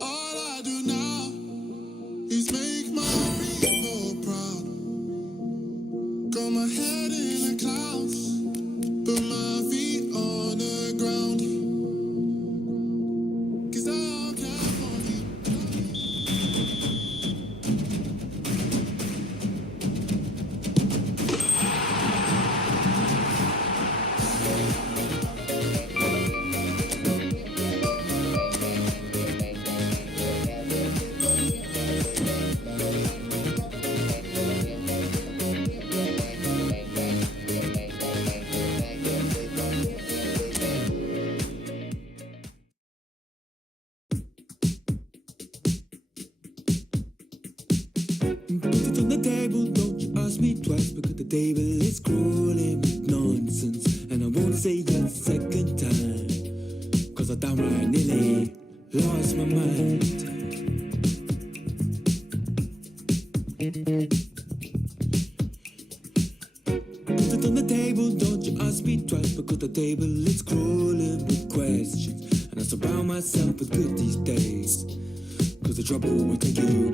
All I do now is make my people proud. Got my head in the clouds, put my feet on the ground. 'Cause I'll care for you. Put it on the table, don't you ask me twice, because the table is crawling with nonsense. And I won't say yes second time, cause I downright nearly lost my mind. Put it on the table, don't you ask me twice, because the table is crawling with questions. And I surround myself with good these days, cause the trouble will take you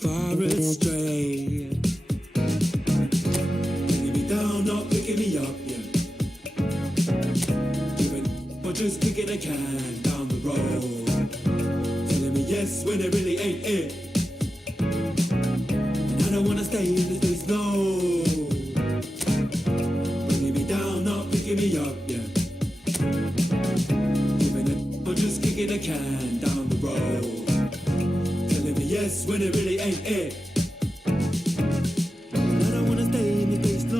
far astray. Bringing me down, not picking me up, yeah. Giving or just kicking a can down the road. Telling me yes when it really ain't it. And I don't wanna stay in this place, no. Bringing me down, not picking me up, yeah. Or just kicking a can down the road. Telling me yes when it really ain't it. And I don't wanna stay in the place, no.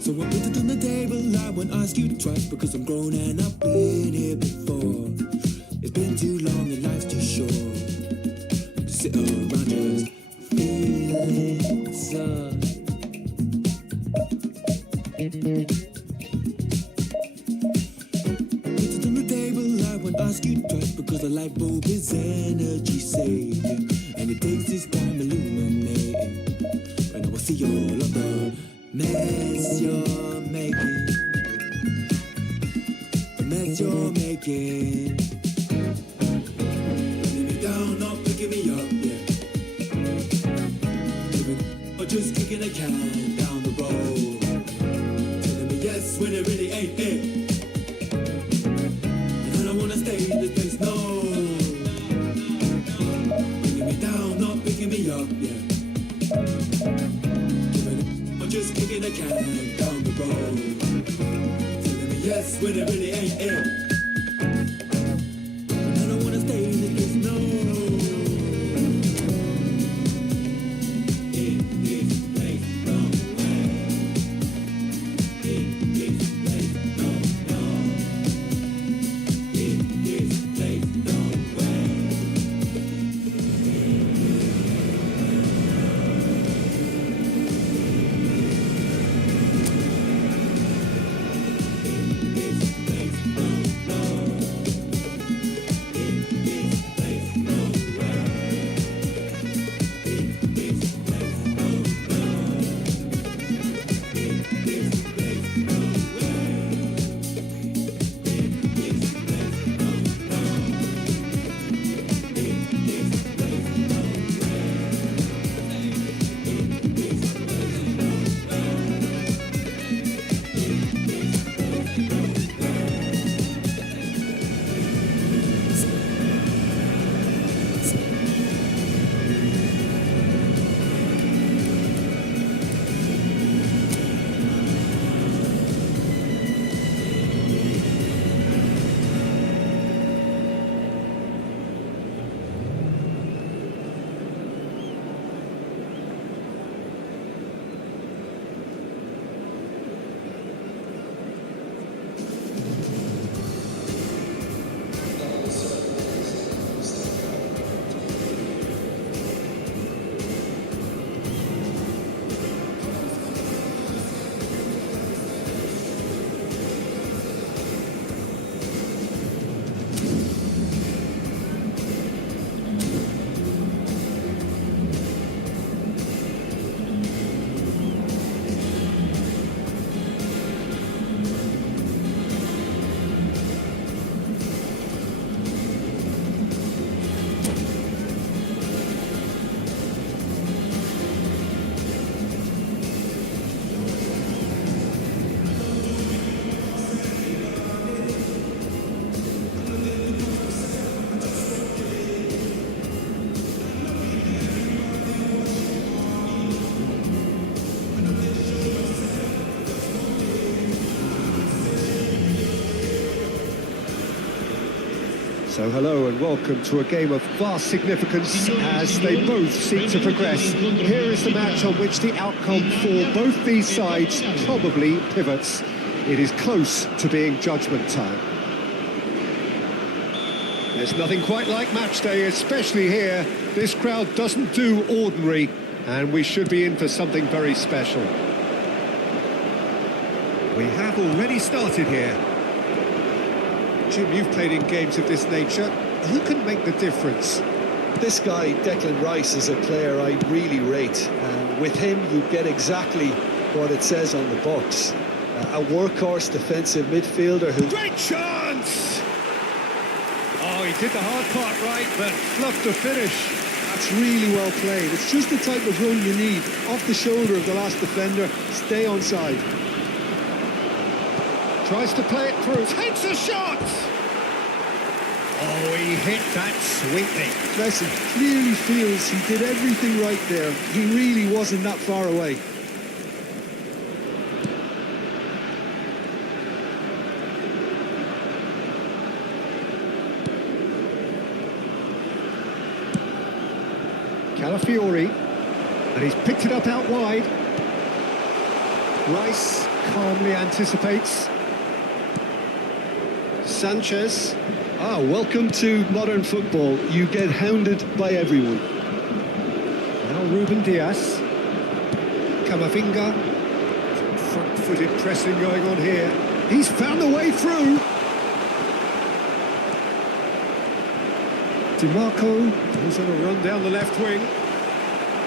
So I put it on the table, I won't ask you twice, because I'm grown and I've been here before. It's been too long and life's too short to sit around just feeling sad. I won't ask you twice, because the light bulb is energy saving, and it takes this time illuminating. And I will see all of the mess you're making, the mess you're making. Putting me down, not picking me up, yeah. Or just kicking a can down the road. Telling me yes when it really ain't it. I don't wanna stay in this place, no. Bringing me down, not picking me up, yeah. Or just kicking a can down the road. Telling me yes when it really ain't it. I don't wanna stay in this place, no. In this place, no way. In this place, no, no. In this place, no way. In this place, no way. So hello and welcome to a game of vast significance as they both seek to progress. Here is the match on which the outcome for both these sides probably pivots. It is close to being judgment time. There's nothing quite like match day, especially here. This crowd doesn't do ordinary, and we should be in for something very special. We have already started here. Jim, you've played in games of this nature. Who can make the difference? This guy, Declan Rice, is a player I really rate. With him, you get exactly what it says on the box. A workhorse defensive midfielder who... Great chance! Oh, he did the hard part right, but fluffed the finish. That's really well played. It's just the type of run you need. Off the shoulder of the last defender, stay onside. Tries to play it through, takes a shot! Oh, he hit that sweetly. Messi clearly feels he did everything right there. He really wasn't that far away. Calafiori, and he's picked it up out wide. Rice calmly anticipates. Sanchez. Welcome to modern football. You get hounded by everyone. Now Ruben Diaz. Camavinga. Front-footed pressing going on here. He's found the way through. DiMarco goes on a run down the left wing.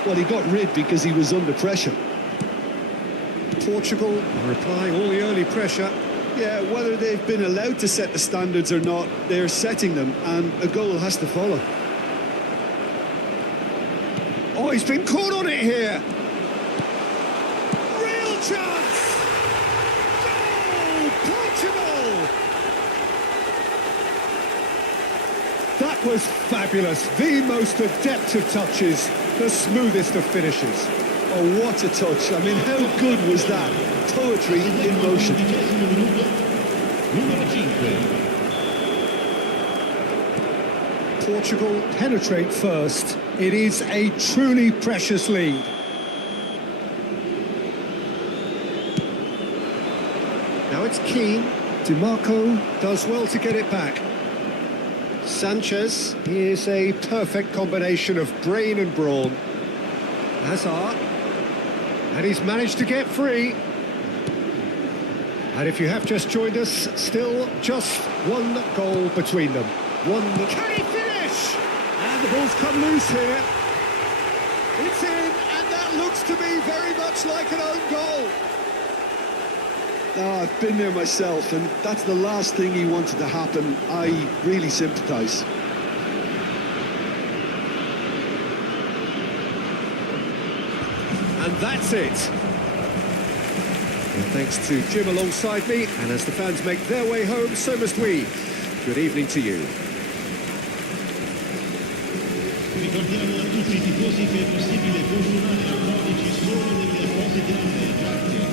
Well, he got rid because he was under pressure. Portugal are applying all the early pressure. Yeah, whether they've been allowed to set the standards or not, they're setting them, and a goal has to follow. Oh, he's been caught on it here. Real chance! Goal! Portugal! That was fabulous. The most adept of touches, the smoothest of finishes. Oh, what a touch. I mean, how good was that? Poetry in motion. Portugal penetrate first. It is a truly precious lead. Now it's Keane. DiMarco does well to get it back. Sanchez is a perfect combination of brain and brawn. Hazard. And he's managed to get free. And if you have just joined us, still just one goal between them. Can he finish? And the ball's come loose here. It's in, and that looks to me very much like an own goal. Oh, I've been there myself, and that's the last thing he wanted to happen. I really sympathise. And that's it. And thanks to Jim alongside me, and as the fans make their way home, so must we. Good evening to you. Ricordiamo a tutti i tifosi che è possibile consumare alcolici solo nelle apposite aree, grazie.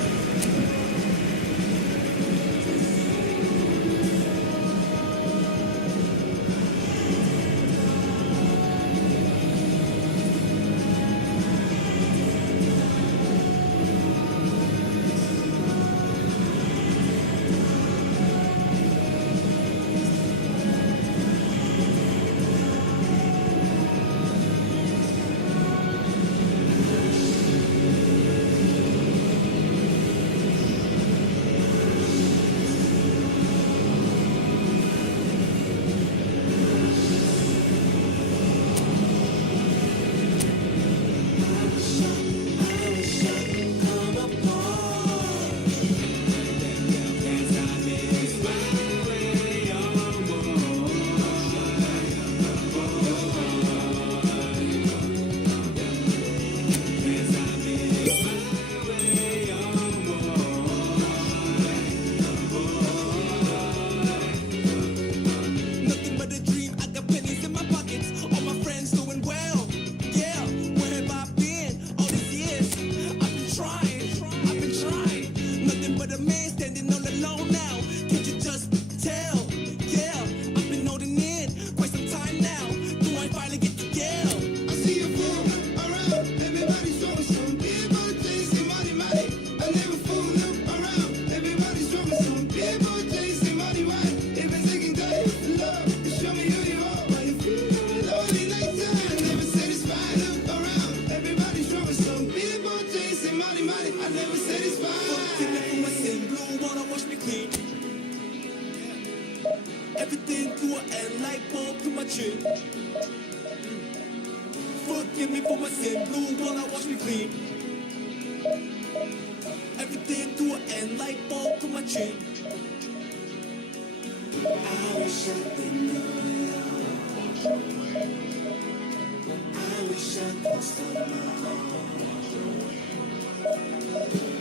Everything to an end, light bulb to my chin. Forgive me for my sin, blue while I wash me clean. Everything to an end, light bulb to my chin. I wish I could know you. I wish I could stop my heart.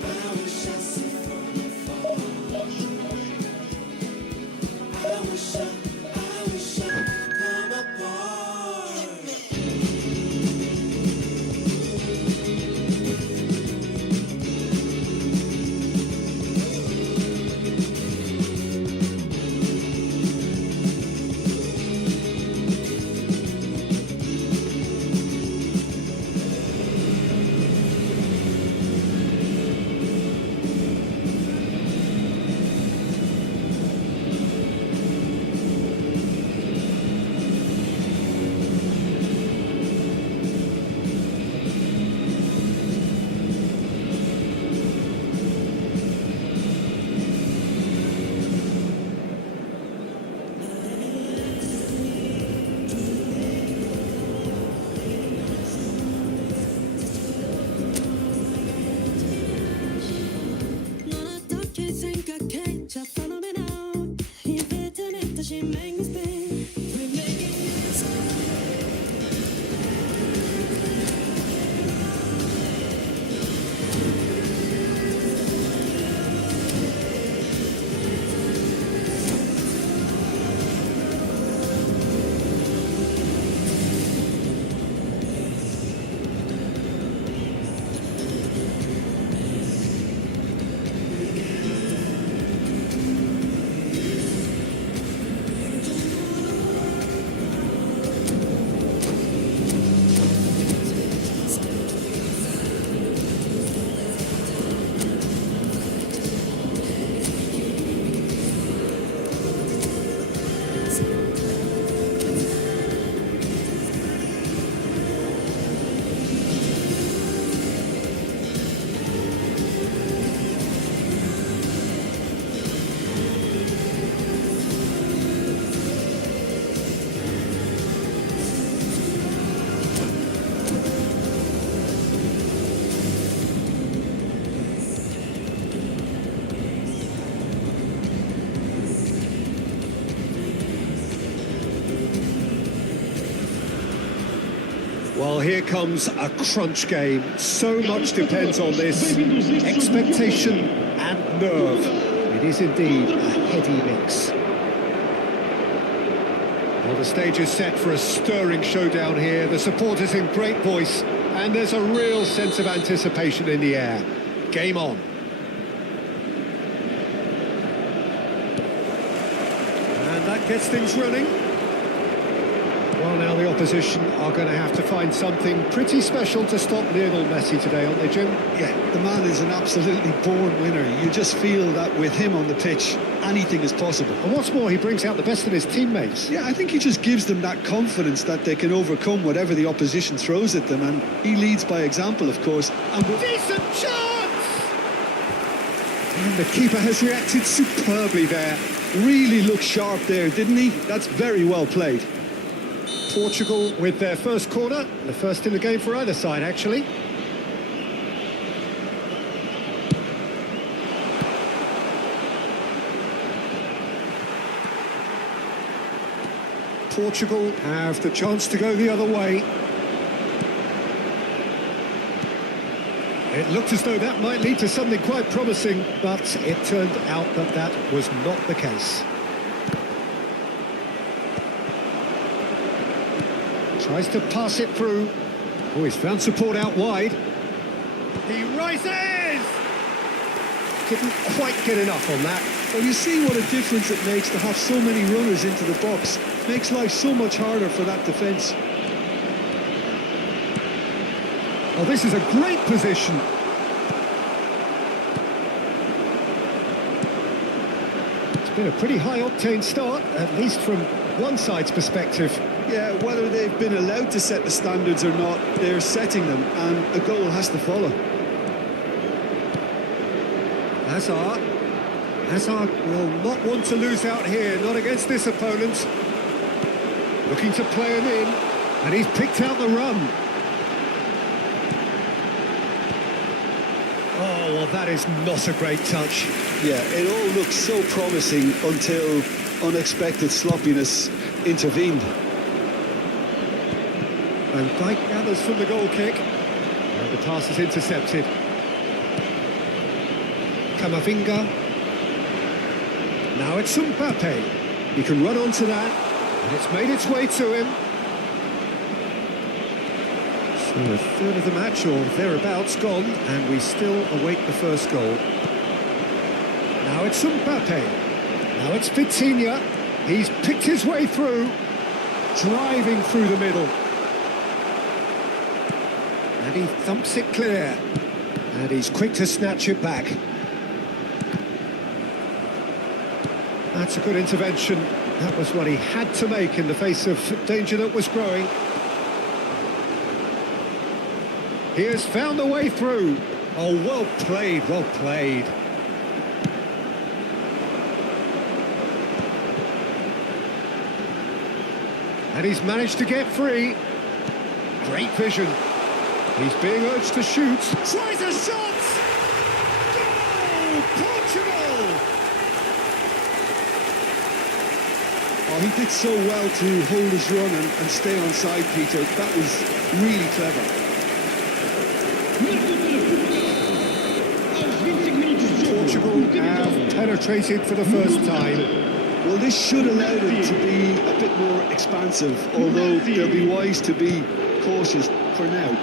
I wish I see from afar. I wish I could come apart. Well, here comes a crunch game. So much depends on this. Expectation and nerve. It is indeed a heady mix. Well, the stage is set for a stirring showdown here. The supporters in great voice, and there's a real sense of anticipation in the air. Game on. And that gets things running. Well, now the opposition are going to have to find something pretty special to stop Lionel Messi today, aren't they, Jim? Yeah, the man is an absolutely born winner. You just feel that with him on the pitch, anything is possible. And what's more, he brings out the best in his teammates. Yeah, I think he just gives them that confidence that they can overcome whatever the opposition throws at them, and he leads by example, of course. And Decent chance! And the keeper has reacted superbly there. really looked sharp there, didn't he? That's very well played. Portugal with their first corner, the first in the game for either side, actually. Portugal have the chance to go the other way. It looked as though that might lead to something quite promising, but it turned out that that was not the case. Tries to pass it through. Oh, he's found support out wide. He rises! Didn't quite get enough on that. Well, you see what a difference it makes to have so many runners into the box. Makes life so much harder for that defence. Oh, this is a great position. It's been a pretty high-octane start, at least from one side's perspective. Yeah, whether they've been allowed to set the standards or not, they're setting them, and a goal has to follow. Hazard. Hazard will not want to lose out here, not against this opponent. Looking to play him in, and he's picked out the run. Oh, well, that is not a great touch. Yeah, it all looked so promising until unexpected sloppiness intervened. And Dijk gathers from the goal kick. And the pass is intercepted. Camavinga. Now it's Mbappe. He can run onto that, and it's made its way to him. So a third of the match, or thereabouts, gone, and we still await the first goal. Now it's Mbappe. Now it's Vitinha. He's picked his way through, driving through the middle. And he thumps it clear. And he's quick to snatch it back. That's a good intervention. That was what he had to make in the face of danger that was growing. He has found the way through. Oh, well played, well played. And he's managed to get free. Great vision. He's being urged to shoot. Tries a shot! Goal! Portugal! Oh, he did so well to hold his run and stay on side, Peter. That was really clever. Portugal have penetrated for the first time. Well, this should allow them to be a bit more expansive, although they'll be wise to be cautious for now.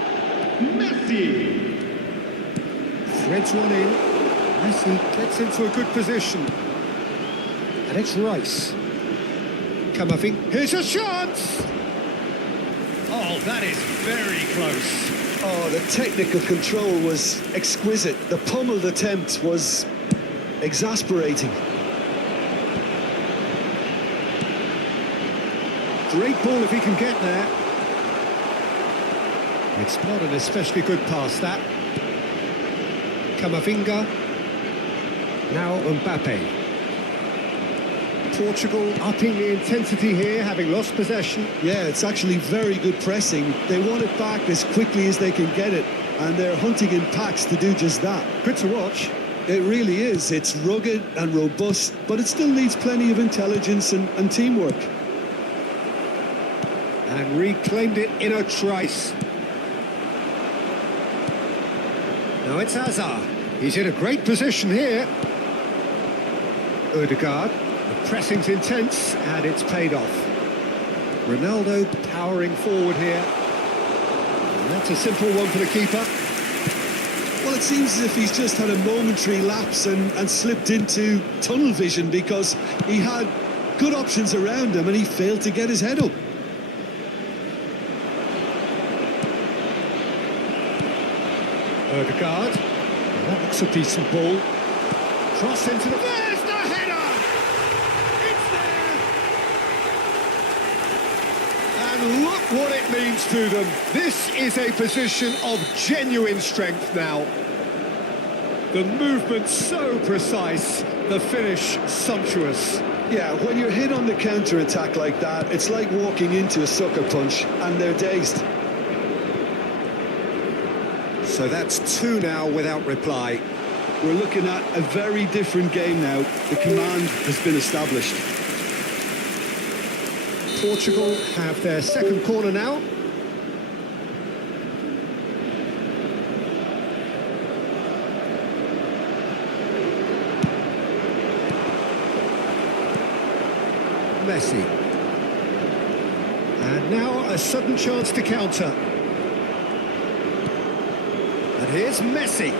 Messi. Threads one in. Messi gets into a good position. And it's Rice. Camavinga. Here's a chance! Oh, that is very close. Oh, the technical control was exquisite. The pummeled attempt was exasperating. Great ball if he can get there. It's not an especially good pass, that. Camavinga. Now Mbappe. Portugal upping the intensity here, having lost possession. Yeah, it's actually very good pressing. They want it back as quickly as they can get it, and they're hunting in packs to do just that. Good to watch. It really is. It's rugged and robust, but it still needs plenty of intelligence and teamwork. And reclaimed it in a trice. Now it's Hazard. He's in a great position here. Odegaard. The pressing's intense, and it's paid off. Ronaldo powering forward here. And that's a simple one for the keeper. Well, it seems as if he's just had a momentary lapse and slipped into tunnel vision, because he had good options around him and he failed to get his head up. Odegaard. That looks a decent ball. Cross into the... There's the header! It's there! And look what it means to them. This is a position of genuine strength now. The movement so precise, the finish sumptuous. Yeah, when you're hit on the counter-attack like that, it's like walking into a sucker punch and they're dazed. So that's two now without reply. We're looking at a very different game now. The command has been established. Portugal have their second corner now. Messi. And now a sudden chance to counter. And here's Messi.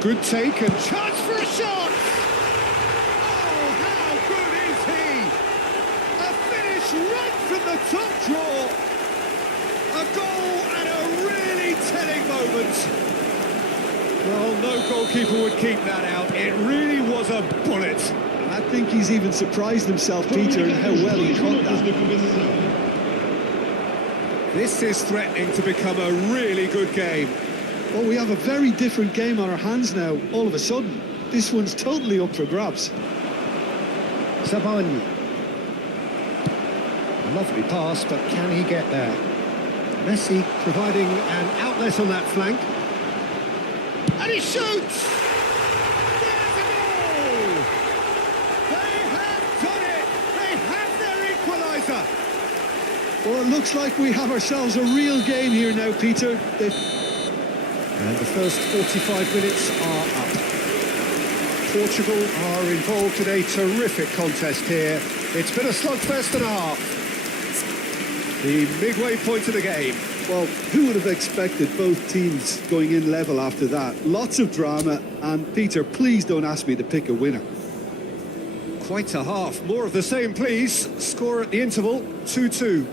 Good take and chance for a shot! Oh, how good is he? A finish right from the top draw. A goal at a really telling moment. Well, no goalkeeper would keep that out. It really was a bullet. I think he's even surprised himself, Peter, in how well he caught that. This is threatening to become a really good game. Well, we have a very different game on our hands now, all of a sudden. this one's totally up for grabs. Zabani. Lovely pass, but can he get there? Messi providing an outlet on that flank. And he shoots! There's a goal! They have done it! They have their equaliser! Well, it looks like we have ourselves a real game here now, Peter. And the first 45 minutes are up. Portugal are involved in a terrific contest here. It's been a slugfest and a half. The midway point of the game. Well, who would have expected both teams going in level after that? Lots of drama, and Peter, please don't ask me to pick a winner. Quite a half. More of the same, please. Score at the interval, 2-2.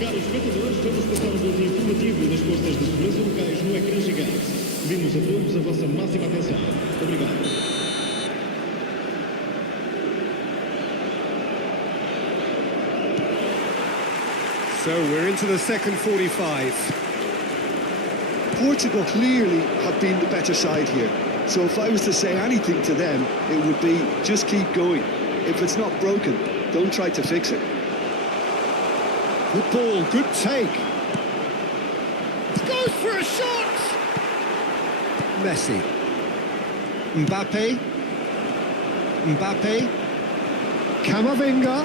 Caros espectadores, vamos passar um boletim informativo das postas de segurança locais no ecrã gigante. Pedimos a todos a vossa máxima atenção. Obrigado. So we're into the second 45. Portugal clearly have been the better side here. So if I was to say anything to them, it would be just keep going. If it's not broken, don't try to fix it. Good ball, good take. Goes for a shot! Messi. Mbappe. Camavinga.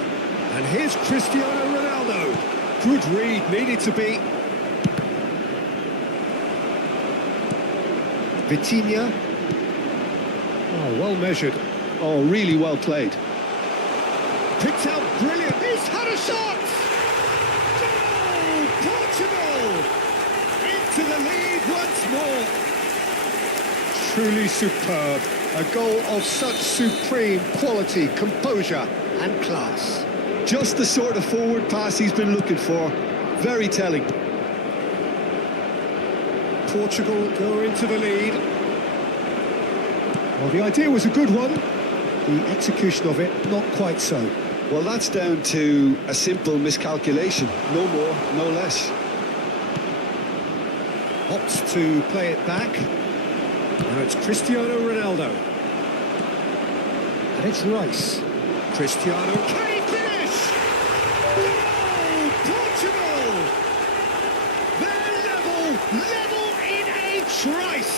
And here's Cristiano Ronaldo. Good read, needed to be. Vitinha. Oh, well measured. Oh, really well played. Picked out brilliant. He's had a shot! Goal! Portugal! Into the lead once more. Truly superb. A goal of such supreme quality, composure and class. Just the sort of forward pass he's been looking for. Very telling. Portugal go into the lead. Well, the idea was a good one. The execution of it, not quite so. Well, that's down to a simple miscalculation. No more, no less. Opts to play it back. Now it's Cristiano Ronaldo. And it's Rice. Cristiano. Can he finish? Goal! Portugal! They're level in a trice.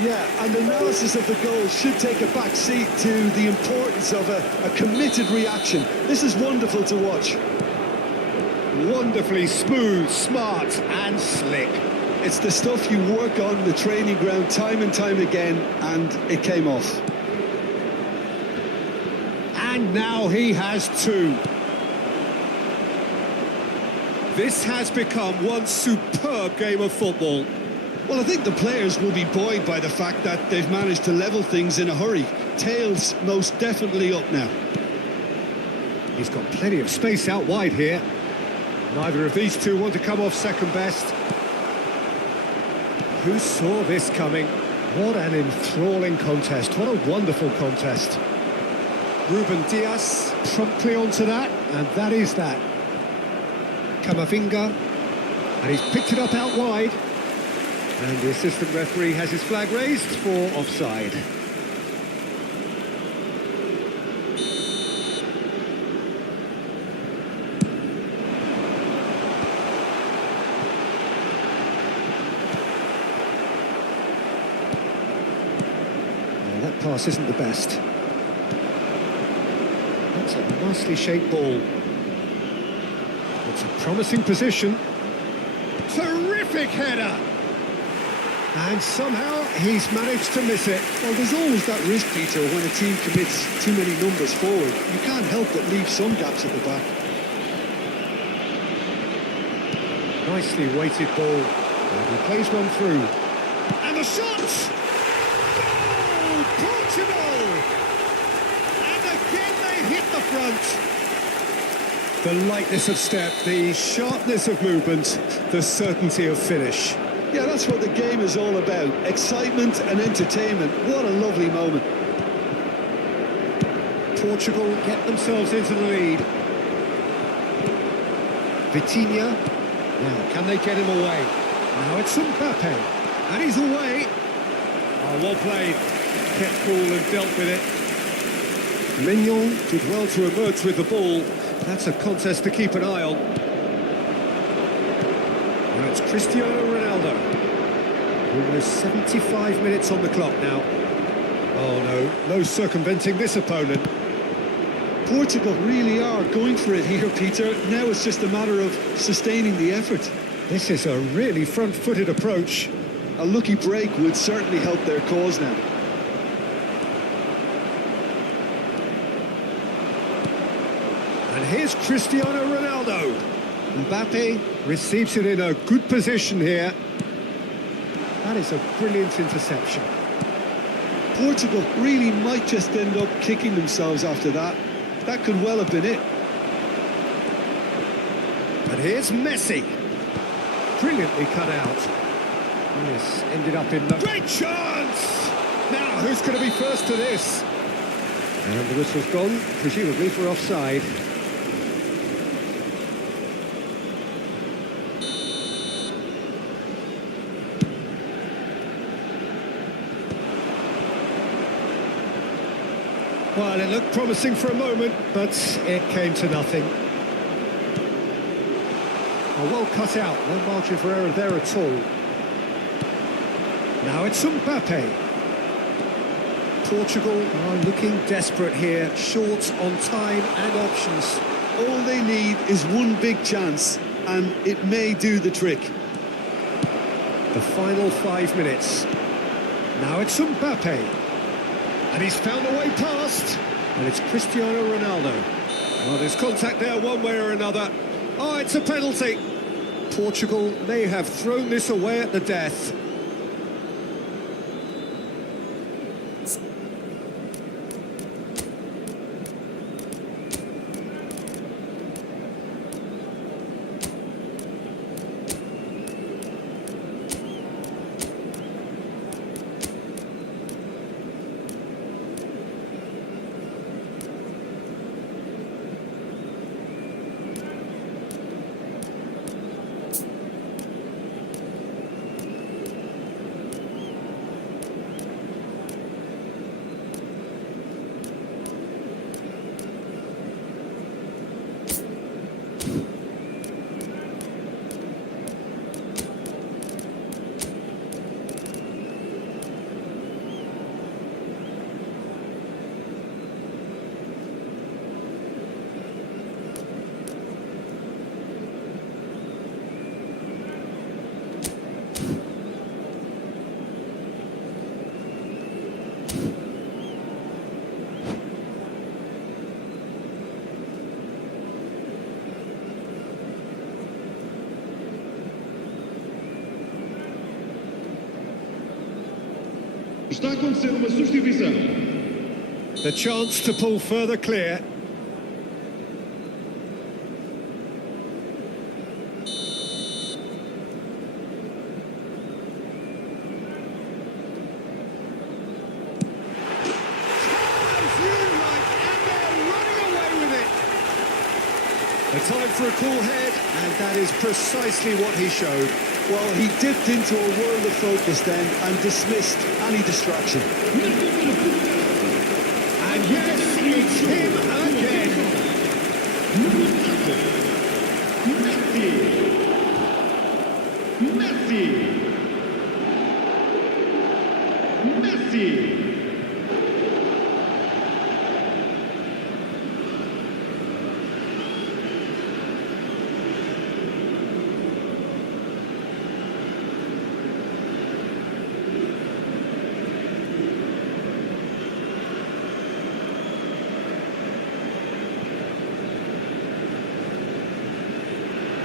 Yeah, and analysis of the goal should take a back seat to the importance of a committed reaction. This is wonderful to watch. Wonderfully smooth, smart and slick. It's the stuff you work on the training ground time and time again, and it came off. And now he has two. This has become one superb game of football. Well, I think the players will be buoyed by the fact that they've managed to level things in a hurry. Tails most definitely up now. He's got plenty of space out wide here. Neither of these two want to come off second best. Who saw this coming? What an enthralling contest. What a wonderful contest. Ruben Diaz promptly onto that, and that is that. Camavinga, and he's picked it up out wide. And the assistant referee has his flag raised for offside. That pass isn't the best. That's a nicely shaped ball. It's a promising position. Terrific header! And somehow he's managed to miss it. Well, there's always that risk, Peter, when a team commits too many numbers forward. You can't help but leave some gaps at the back. Nicely weighted ball. And he plays one through. And the shot! Goal! Portugal! And again they hit the front. The lightness of step, the sharpness of movement, the certainty of finish. Yeah, that's what the game is all about. Excitement and entertainment. What a lovely moment. Portugal get themselves into the lead. Vitinha. Now, can they get him away? Now it's Mbappe. And he's away. Oh, well played. Kept cool and dealt with it. Mignon did well to emerge with the ball. That's a contest to keep an eye on. Now it's Cristiano Ronaldo. Almost 75 minutes on the clock now. Oh no circumventing this opponent. Portugal really are going for it here, Peter. Now it's just a matter of sustaining the effort. This is a really front-footed approach. A lucky break would certainly help their cause now. And here's Cristiano Ronaldo. Mbappe receives it in a good position here. That is a brilliant interception. Portugal really might just end up kicking themselves after that. That could well have been it. And here's Messi. Brilliantly cut out. This ended up in the... Great chance! Now, who's going to be first to this? And the whistle's gone, presumably for offside. Well, it looked promising for a moment, but it came to nothing. Oh, well cut out, no margin for error there at all. Now it's Mbappe. Portugal are looking desperate here, short on time and options. All they need is one big chance, and it may do the trick. The final 5 minutes. Now it's Mbappe. And he's found a way past. And it's Cristiano Ronaldo. Well, there's contact there one way or another. Oh, it's a penalty. Portugal may have thrown this away at the death. Está a acontecer uma substituição. The chance to pull further clear. A time for a cool head, and that is precisely what he showed. Well, he dipped into a world of focus then and dismissed any distraction. And yes, it's him again. Messi.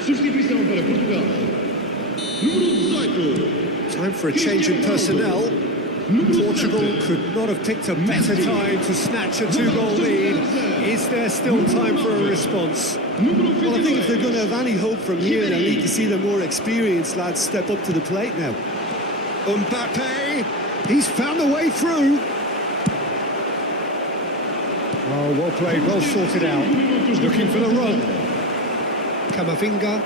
Substituição para Portugal. Número 18. Time for a change in personnel. Portugal could not have picked a better time to snatch a two-goal lead. Is there still time for a response? Well, I think if they're going to have any hope from here, they need to see the more experienced lads step up to the plate now. Mbappe, he's found a way through. Oh, well played, well sorted out. Looking for the run. Camavinga.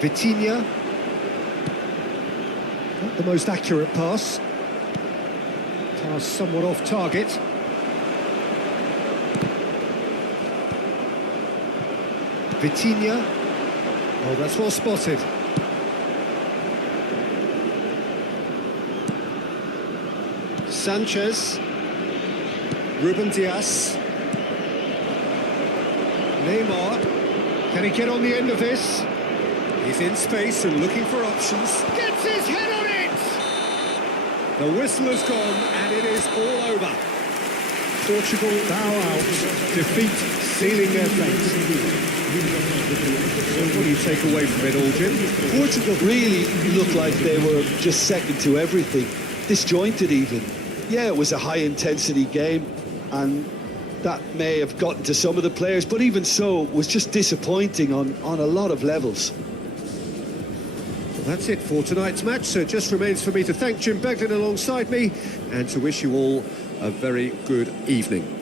Vitinha. Not the most accurate pass. Pass somewhat off target. Vitinha. Oh, that's well spotted. Sanchez. Ruben Dias. Neymar. Can he get on the end of this? He's in space and looking for options. Gets his head on it! The whistle has gone and it is all over. Portugal bow out. Defeat sealing their fate. What do you take away from it all, Jim? Portugal really looked like they were just second to everything, disjointed even. Yeah, it was a high-intensity game, and that may have gotten to some of the players, but even so, it was just disappointing on a lot of levels. Well, that's it for tonight's match, so it just remains for me to thank Jim Beglin alongside me and to wish you all a very good evening.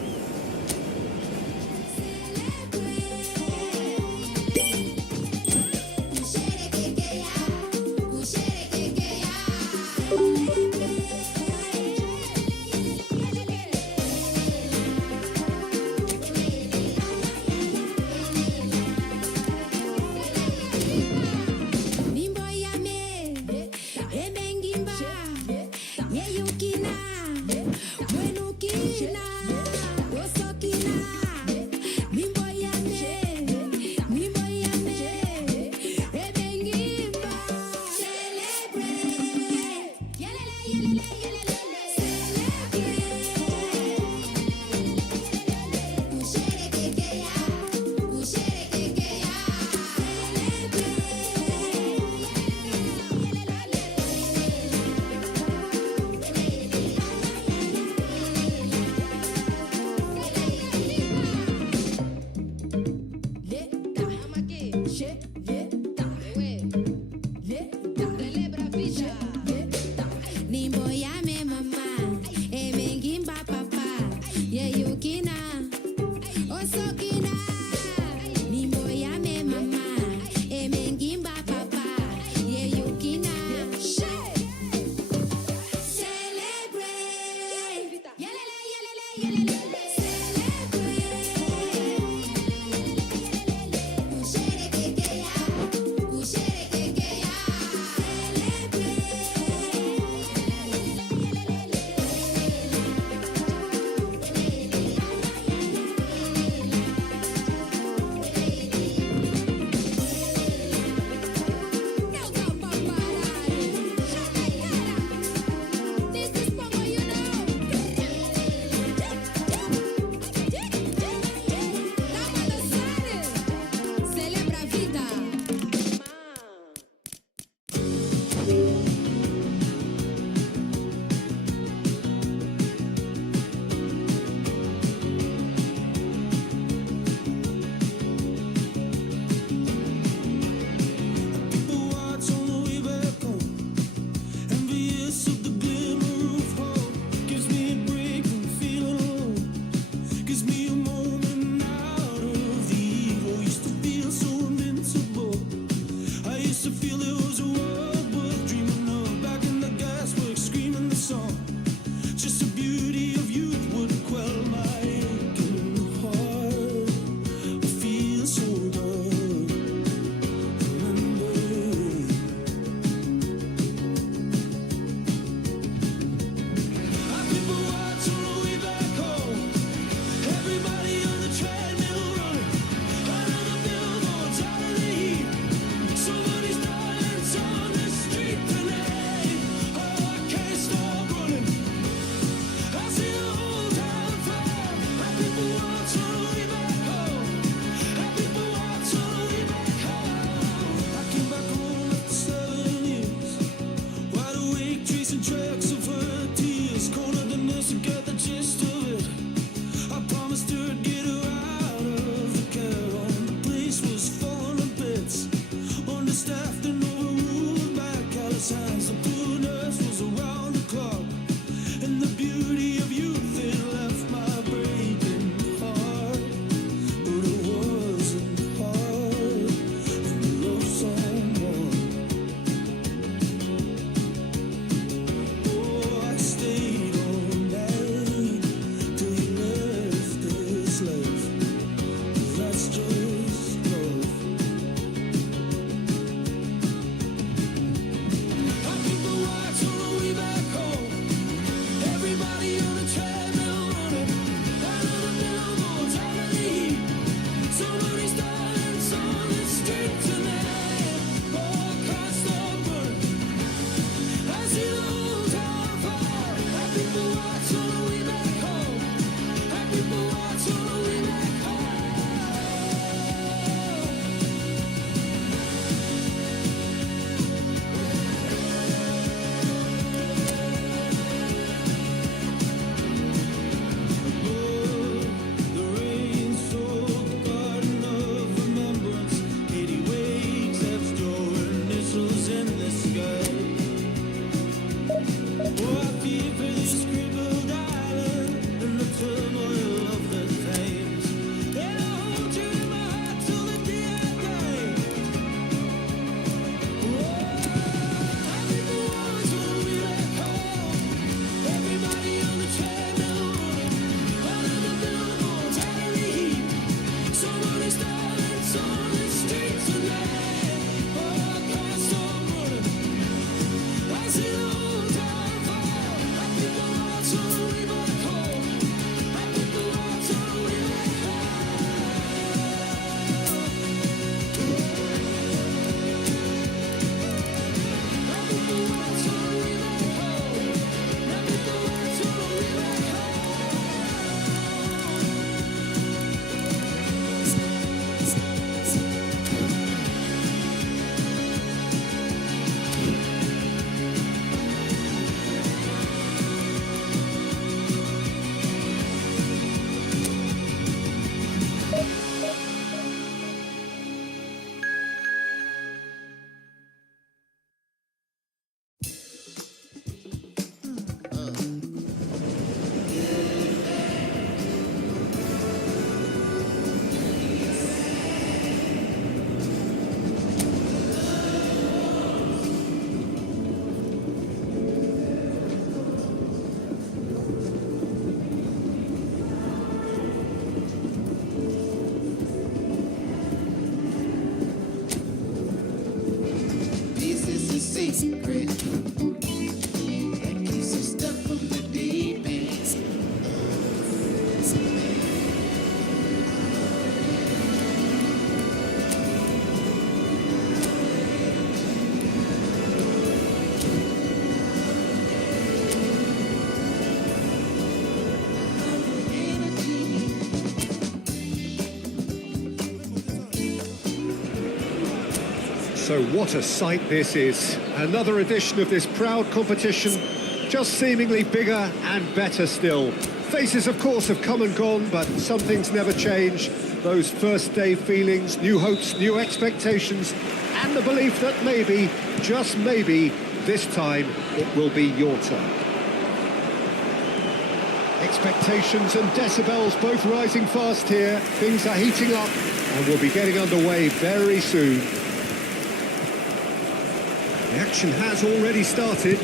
And the beauty of youth, it left my breaking secret that keeps us stuck from the deep end. So what a sight this is. Another edition of this proud competition, just seemingly bigger and better still. Faces, of course, have come and gone, but some things never change. Those first day feelings, new hopes, new expectations, and the belief that maybe, just maybe, this time it will be your turn. Expectations and decibels both rising fast here. Things are heating up and we'll be getting underway very soon. The action has already started.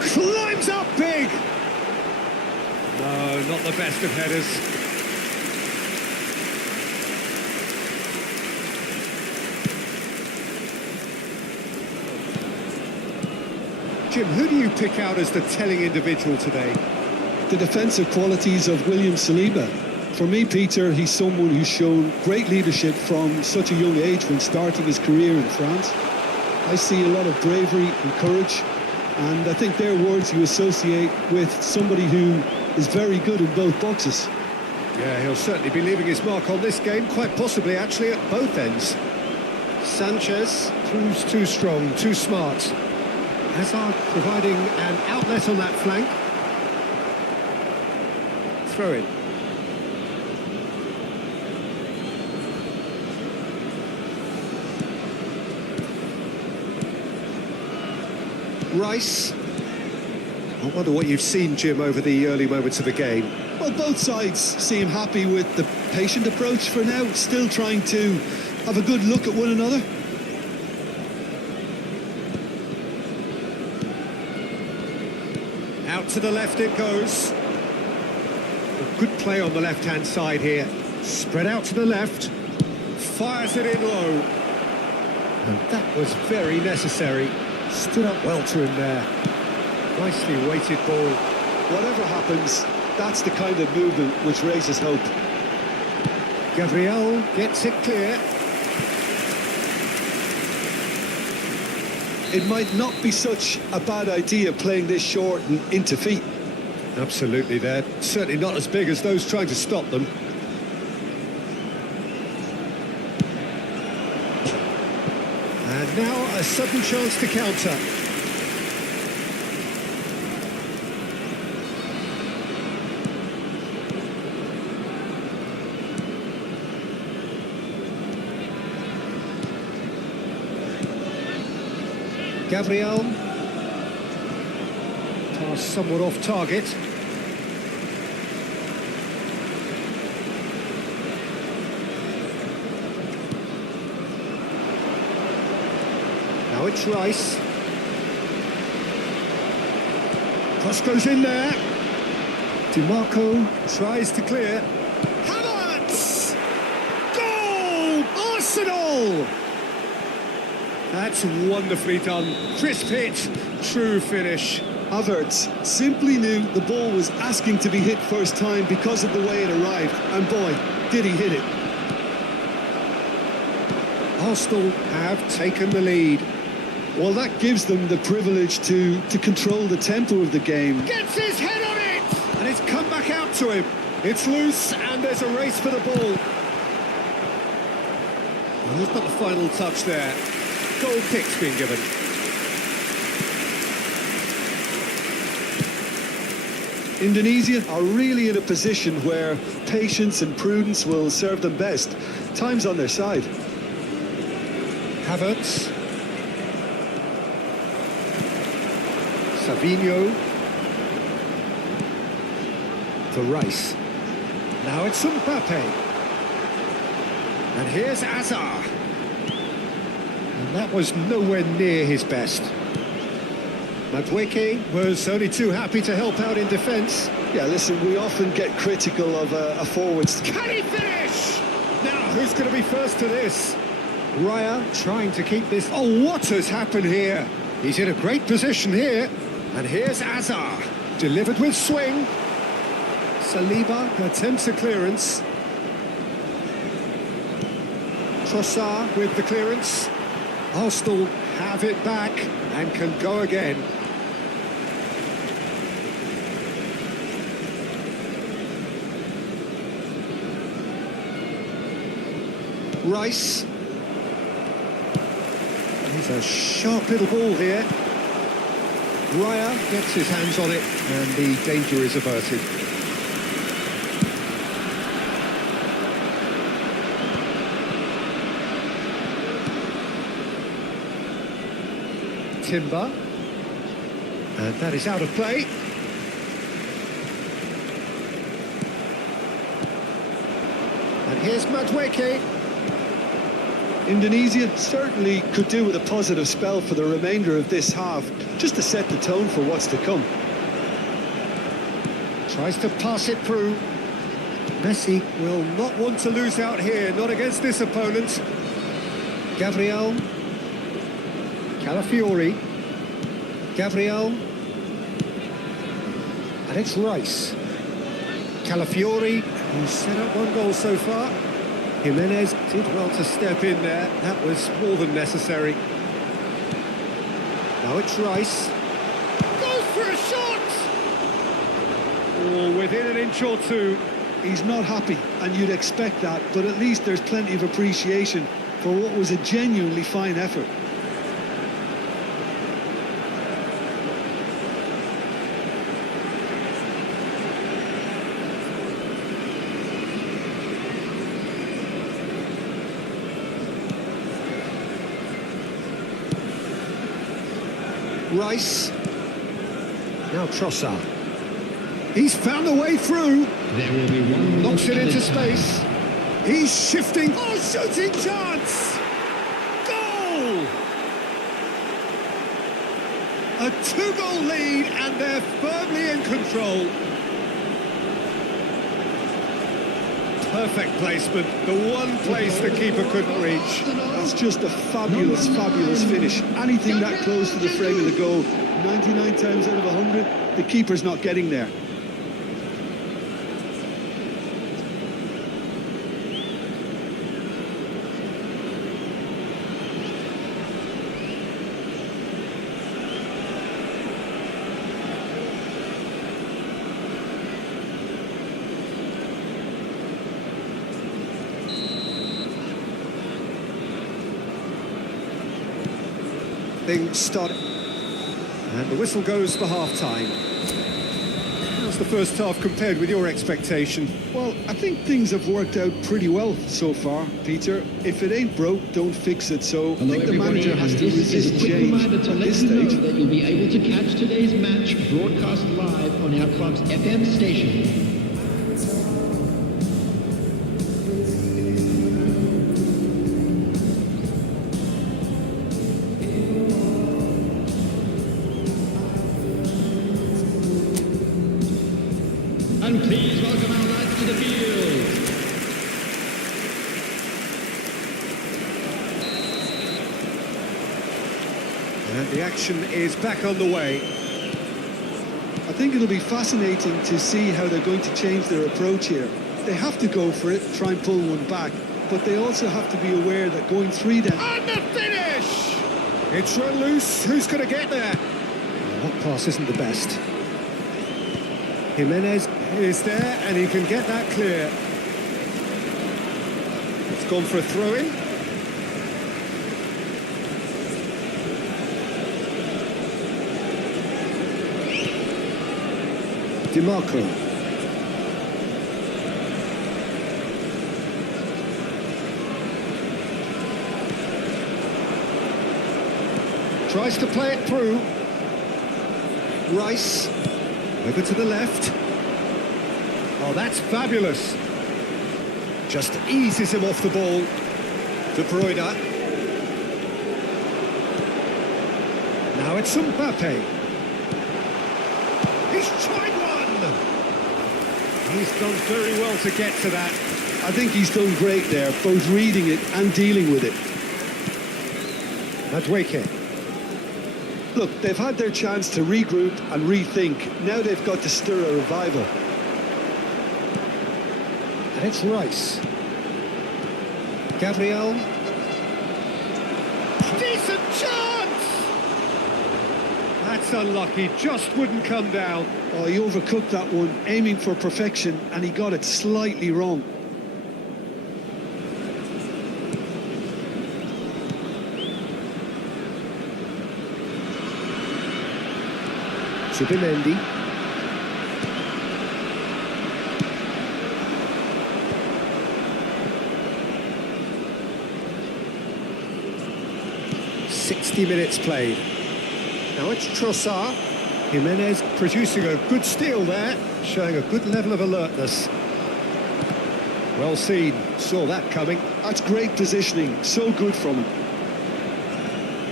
Climbs up big! No, not the best of headers. Jim, who do you pick out as the telling individual today? The defensive qualities of William Saliba. For me, Peter, he's someone who's shown great leadership from such a young age when starting his career in France. I see a lot of bravery and courage, and I think they're words you associate with somebody who is very good in both boxes. Yeah, he'll certainly be leaving his mark on this game, quite possibly actually at both ends. Sanchez proves too strong, too smart. Hazard providing an outlet on that flank. Throw in. Rice. I wonder what you've seen, Jim, over the early moments of the game. Well, both sides seem happy with the patient approach for now, still trying to have a good look at one another. Out to the left it goes. A good play on the left-hand side here. Spread out to the left. Fires it in low. And that was very necessary. Stood up well to him there. Nicely weighted ball. Whatever happens, that's the kind of movement which raises hope. Gabriel gets it clear. It might not be such a bad idea playing this short and into feet. Absolutely, they're certainly not as big as those trying to stop them. And now a sudden chance to counter. Gabriel. Pass somewhat off target. Now it's Rice. Cross goes in there. DiMarco tries to clear. Havertz! Goal! Arsenal! That's wonderfully done. Crisp hit, true finish. Havertz simply knew the ball was asking to be hit first time because of the way it arrived. And boy, did he hit it. Arsenal have taken the lead. Well, that gives them the privilege to control the tempo of the game. Gets his head on it! And it's come back out to him. It's loose and there's a race for the ball. Well, who's got the final touch there? Goal kick's been given. Indonesia are really in a position where patience and prudence will serve them best. Time's on their side. Havertz. Savinho. For Rice. Now it's Mbappe. And here's Agar. And that was nowhere near his best. Madueke was only too happy to help out in defence. Yeah, listen, we often get critical of a forwards. Can he finish? Now, who's going to be first to this? Raya trying to keep this... Oh, what has happened here? He's in a great position here. And here's Agar. Delivered with swing. Saliba attempts a clearance. Trossard with the clearance. Arsenal have it back and can go again. Rice. He's a sharp little ball here. Raya gets his hands on it and the danger is averted. Timber. And that is out of play. And here's Madueke. Indonesia certainly could do with a positive spell for the remainder of this half, just to set the tone for what's to come. Tries to pass it through. Messi will not want to lose out here, not against this opponent. Gabriel. Calafiori. Gabriel. And it's Rice. Calafiori, who's set up one goal so far. Jimenez did well to step in there. That was more than necessary. Now it's Rice. Goes for a shot! Oh, within an inch or two. He's not happy, and you'd expect that, but at least there's plenty of appreciation for what was a genuinely fine effort. Rice. Now Trossard. He's found a way through. There will be one. Knocks it into space. He's shifting. Oh, shooting chance! Goal! A two-goal lead and they're firmly in control. Perfect placement. The one place the keeper couldn't reach. That's just a fabulous, fabulous finish. Anything that close to the frame of the goal, 99 times out of 100, the keeper's not getting there. Things start, and the whistle goes for half-time. How's the first half compared with your expectation? Well, I think things have worked out pretty well so far, Peter. If it ain't broke, don't fix it. So I think the manager has to resist This is a quick change reminder to at let this you know stage. that you'll be able to catch today's match broadcast live on our club's FM station. And please welcome our lads to the field. And the action is back on the way. I think it'll be fascinating to see how they're going to change their approach here. They have to go for it, try and pull one back, but they also have to be aware that going 3 down... And the finish! It's run loose. Who's going to get there? That pass isn't the best. Jimenez is there, and he can get that clear. It's gone for a throw-in. DiMarco. Tries to play it through. Rice. Over to the left. Oh, that's fabulous. Just eases him off the ball. De Bruyne. Now it's Mbappe. He's tried one! He's done very well to get to that. I think he's done great there, both reading it and dealing with it. Madueke. Look, they've had their chance to regroup and rethink. Now they've got to stir a revival. And it's Rice. Gabriel. Decent chance! That's unlucky, just wouldn't come down. Oh, he overcooked that one, aiming for perfection, and he got it slightly wrong. Zubimendi. .60 played. Now it's Trossard. Jimenez producing a good steal there, showing a good level of alertness. Well seen, saw that coming. That's great positioning, so good from him.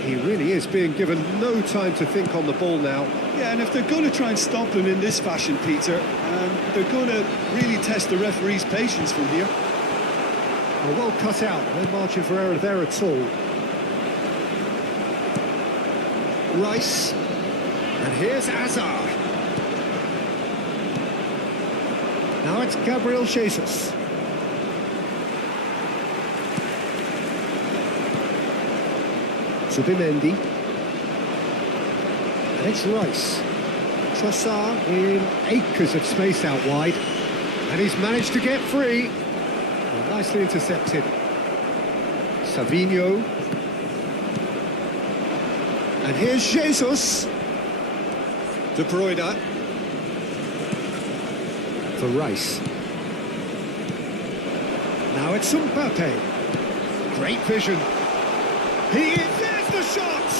He really is being given no time to think on the ball now. Yeah, and if they're going to try and stop him in this fashion, Peter, they're going to really test the referee's patience from here. Oh, well cut out, no margin for error there at all. Rice, and here's Azar. Now it's Gabriel Jesus. Zubimendi. And it's Rice. Trossard in acres of space out wide. And he's managed to get free. Well, nicely intercepted. Savinho. And here's Jesus. De Bruyne. For Rice. Now it's Mbappe. Great vision. There's the shot!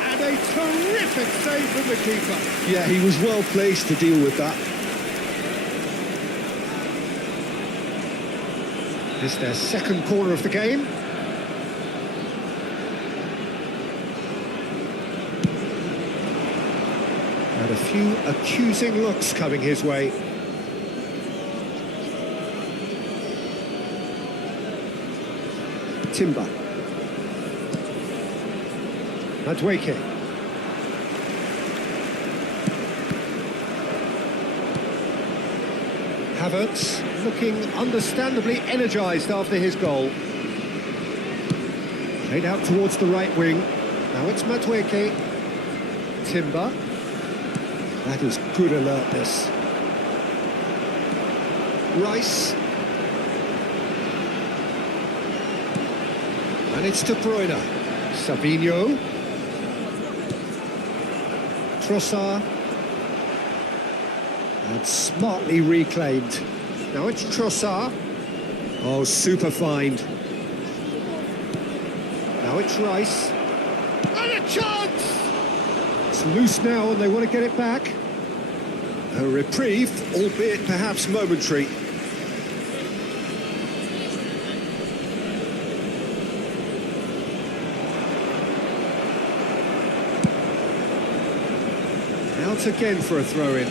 And a terrific save from the keeper. Yeah, he was well placed to deal with that. This is their second corner of the game. And a few accusing looks coming his way. Timber. Madueke. Havertz looking understandably energised after his goal. Played out towards the right wing. Now it's Madueke. Timber. That is good alertness. Rice. And it's De Bruyne. Savinho. Trossard. And smartly reclaimed. Now it's Trossard. Oh, super find. Now it's Rice. And a chance! It's loose now and they want to get it back. A reprieve, albeit perhaps momentary. Out again for a throw-in.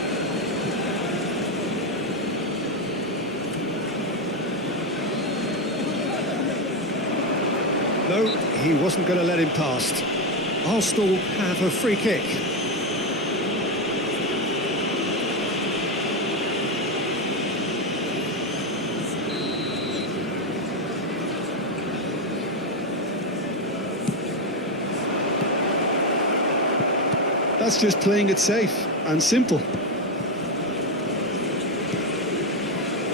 No, he wasn't going to let him past. Arsenal have a free kick. That's just playing it safe and simple.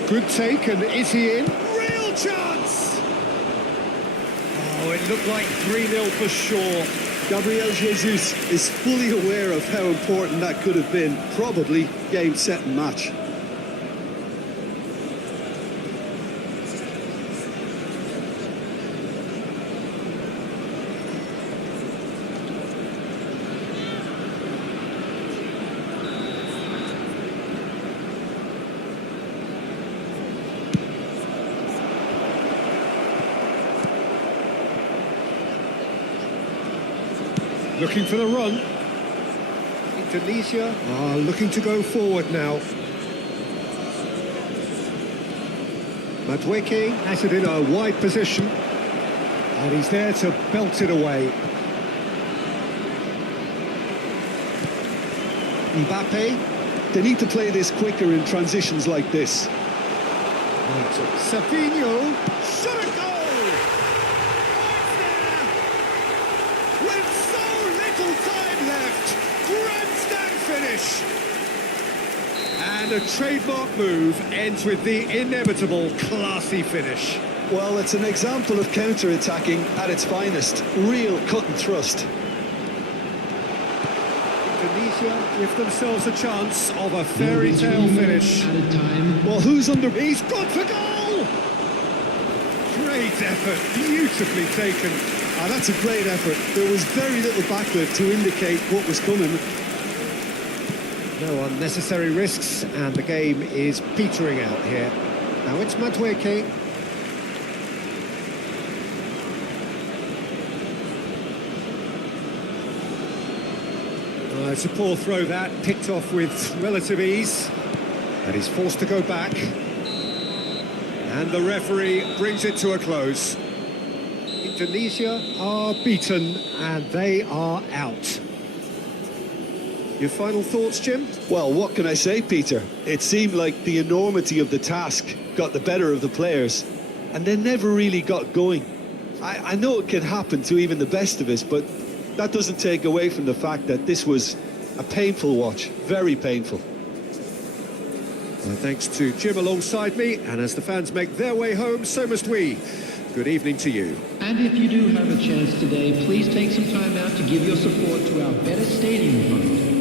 Good take, and is he in? Real chance! Oh, it looked like 3-0 for sure. Gabriel Jesus is fully aware of how important that could have been. Probably game, set and match. Looking for the run. Indonesia are looking to go forward now. Madueke has it in a wide position. And he's there to belt it away. Mbappe. They need to play this quicker in transitions like this. Savinho. Shot a goal! Right there! With so little time left. Grandstand finish. And a trademark move ends with the inevitable classy finish. Well, it's an example of counter-attacking at its finest. Real cut and thrust. Indonesia give themselves a chance of a fairy tale finish. At a time. Well, who's under... He's gone for goal! Great effort, beautifully taken. Ah, that's a great effort. There was very little backlift to indicate what was coming. No unnecessary risks, and the game is petering out here. Now it's Madueke. It's a poor throw that, picked off with relative ease. And he's forced to go back. And the referee brings it to a close. Indonesia are beaten, and they are out. Your final thoughts, Jim? Well, what can I say, Peter? It seemed like the enormity of the task got the better of the players, and they never really got going. I know it can happen to even the best of us, but that doesn't take away from the fact that this was a painful watch, very painful. Well, thanks to Jim alongside me, and as the fans make their way home, so must we. Good evening to you. And if you do have a chance today, please take some time out to give your support to our Better Stadium Fund.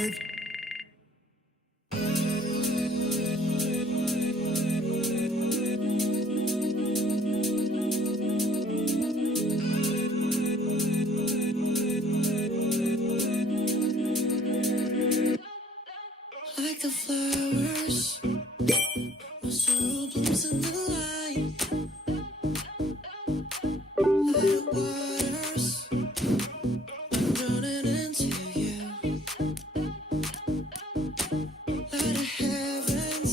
life. Like the flowers, my soul blooms in the light. Like the waters, I'm drowning into you. Like the heavens,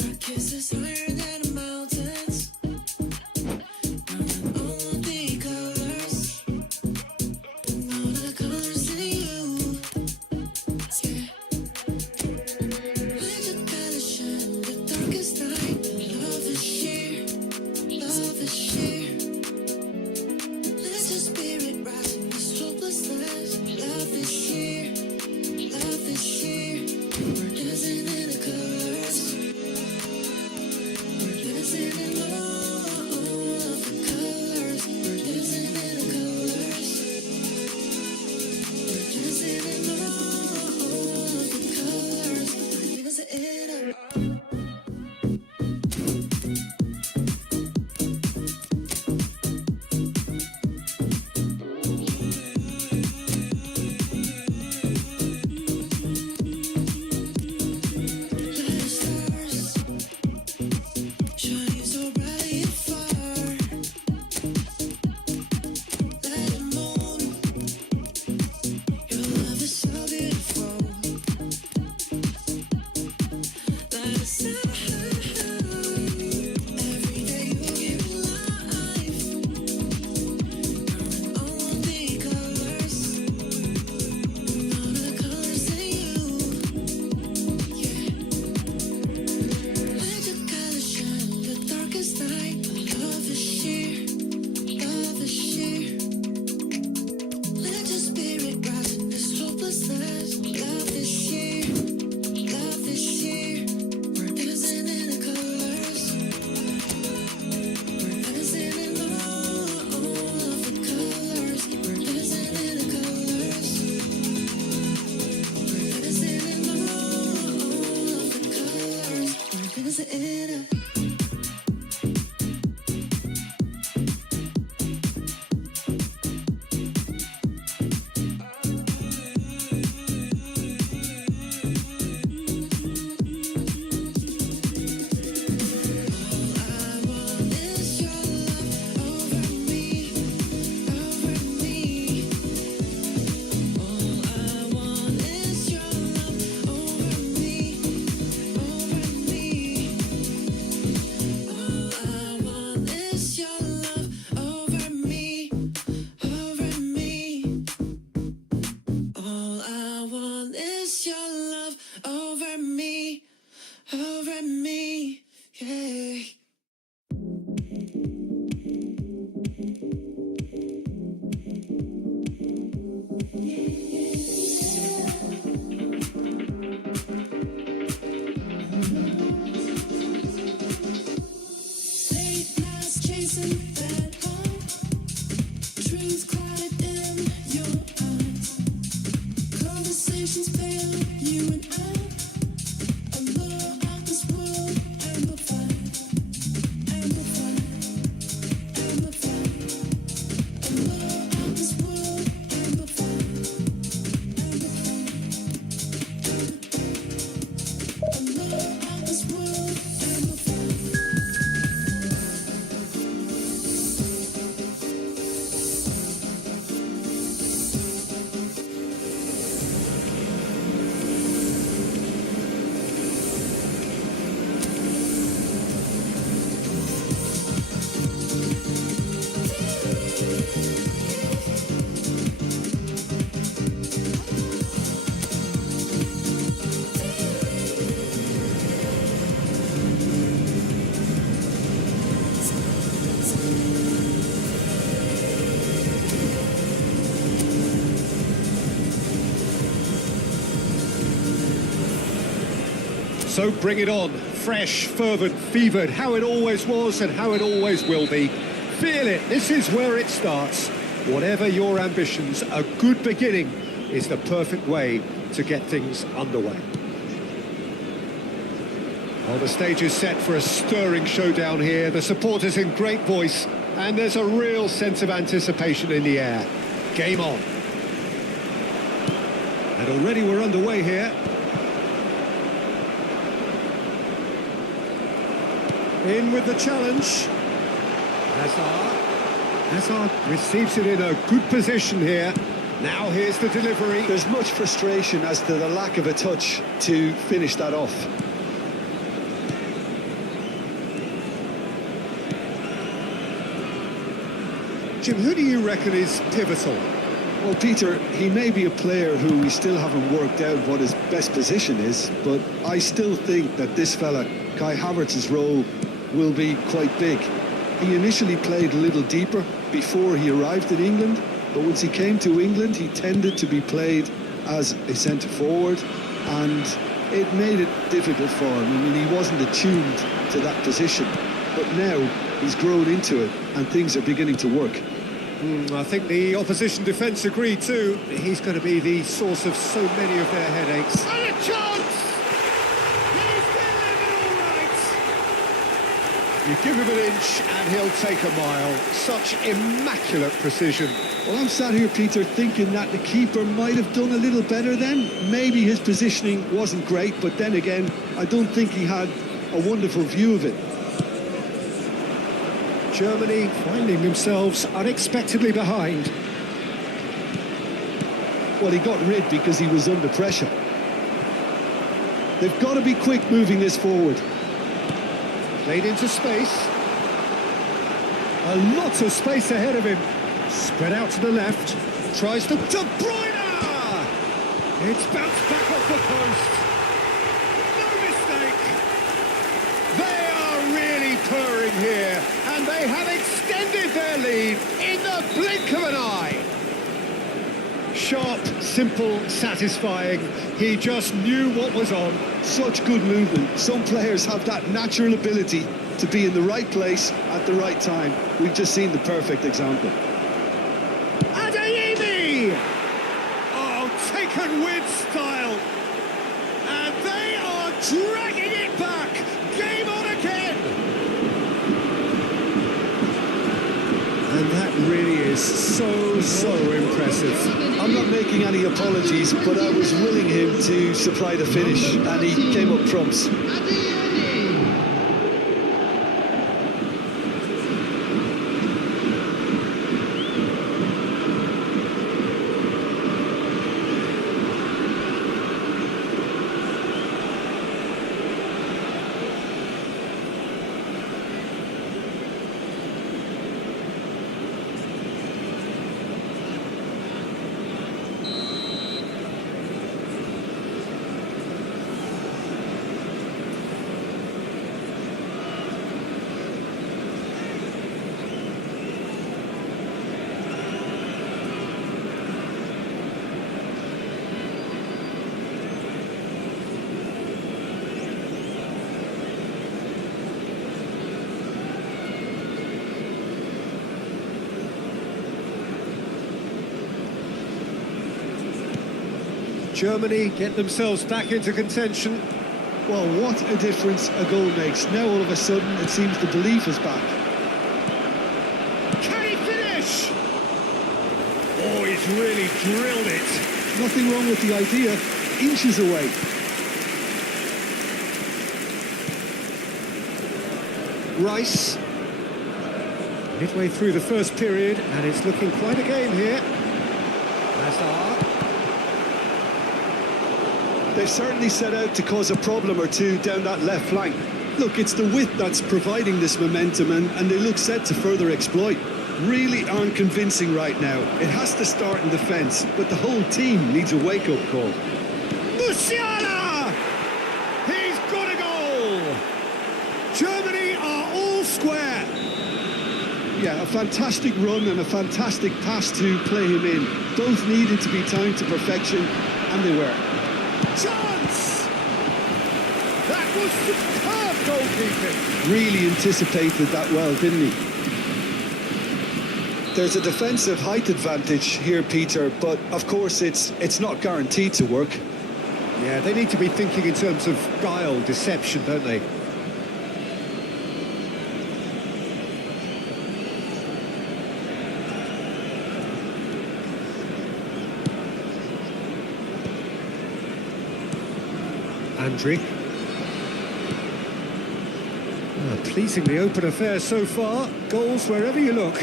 our kiss is higher than the mountains. Running all the colors, and all the colors in you. Yeah. Let your colors shine the darkest night. Love is sheer, love is sheer. Let your spirit rise in this hopelessness. Love is sheer, love is sheer. We're dancing in the colors. We're dancing in all of the colors. We're dancing in the colors. We're dancing in all of the colors. We're dancing in Let the stars shining so brightly afar. Let the moon, your love is so beautiful. Let the sun, every day you give me life. Knowing all the colors, and all the colors in you. Yeah. Let your colors shine in the darkest night. Love is sheer, love is sheer. Let your spirit rise in this hopelessness. Love is sheer, love is sheer. We're dancing in the colors. We're dancing in all of the colors. We're dancing in the colors. We're dancing in all of the colors. We're dancing in a I want is your love over me, over me. All I want is your love over me, over me. All I want is your love over me, over me. All I want is your love over me, over me. Yeah. Late nights chasing that home, dreams clouded in your eyes. Conversations fail you and I. Allure of this world amplified, amplified, amplified. Allure of this world amplified, amplified, amplified. Allure of this world amplified. So bring it on, fresh, fervent, fevered, how it always was and how it always will be. Feel it, this is where it starts. Whatever your ambitions, a good beginning is the perfect way to get things underway. Well, the stage is set for a stirring showdown here. The supporters in great voice, and there's a real sense of anticipation in the air. Game on. And already we're underway here. In with the challenge. Hazard receives it in a good position here. Now here's the delivery. There's much frustration as to the lack of a touch to finish that off. Jim, who do you reckon is pivotal? Well, Peter, he may be a player who we still haven't worked out what his best position is, but I still think that this fella, Kai Havertz's role, will be quite big. He initially played a little deeper before he arrived in England, but once he came to England, he tended to be played as a centre-forward, and it made it difficult for him. I mean, he wasn't attuned to that position, but now he's grown into it, and things are beginning to work. I think the opposition defence agree too. He's going to be the source of so many of their headaches. And a chance! He's delivering all right! You give him an inch and he'll take a mile. Such immaculate precision. Well, I'm sat here, Peter, thinking that the keeper might have done a little better then. Maybe his positioning wasn't great, but then again, I don't think he had a wonderful view of it. Germany finding themselves unexpectedly behind. Well, he got rid because he was under pressure. They've got to be quick moving this forward. Played into space. A lot of space ahead of him. Spread out to the left. Tries to De Bruyne! It's bounced back off the post. No mistake. They are really purring here, and they have extended their lead in the blink of an eye. Sharp, simple, satisfying. He just knew what was on. Such good movement. Some players have that natural ability to be in the right place at the right time. We've just seen the perfect example. Adeyemi! Oh, taken with style. And they are dragging it back. Game on again. And that really is so impressive. I'm not making any apologies, but I was willing him to supply the finish, and he came up trumps. Germany get themselves back into contention. Well, what a difference a goal makes. Now all of a sudden it seems the belief is back. Can he finish? Oh, he's really drilled it. Nothing wrong with the idea. Inches away. Rice. Midway through the first period, and it's looking quite a game here. Hazard. They've certainly set out to cause a problem or two down that left flank. Look, it's the width that's providing this momentum, and they look set to further exploit. Really aren't convincing right now. It has to start in defence, but the whole team needs a wake-up call. Musiala! He's got a goal! Germany are all square. Yeah, a fantastic run and a fantastic pass to play him in. Both needed to be timed to perfection, and they were. Chance! That was superb goalkeeping. Really anticipated that well, didn't he? There's a defensive height advantage here, Peter, but of course it's not guaranteed to work. Yeah, they need to be thinking in terms of guile, deception, don't they? Andriy. Pleasingly open affair so far. Goals wherever you look.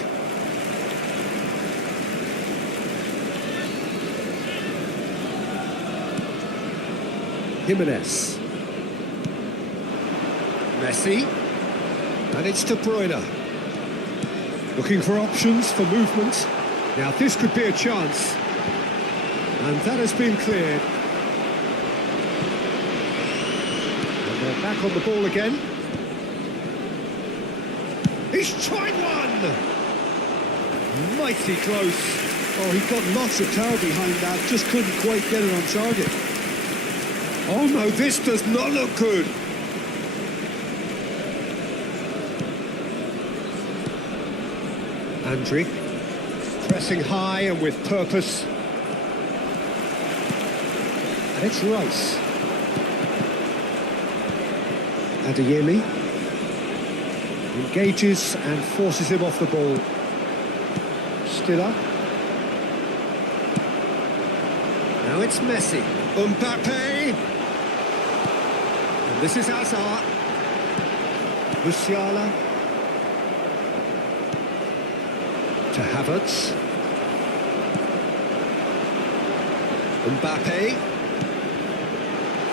Jimenez. Messi. And it's De Bruyne. Looking for options for movement. Now this could be a chance. And that has been cleared. And they're back on the ball again. He's tried one! Mighty close. Oh, he got lots of power behind that, just couldn't quite get it on target. Oh no, this does not look good. Andriy, pressing high and with purpose. And it's Rice. Adeyemi engages and forces him off the ball. Stiller. Now it's Messi. Mbappe. And this is Hazard. Musiala. To Havertz. Mbappe.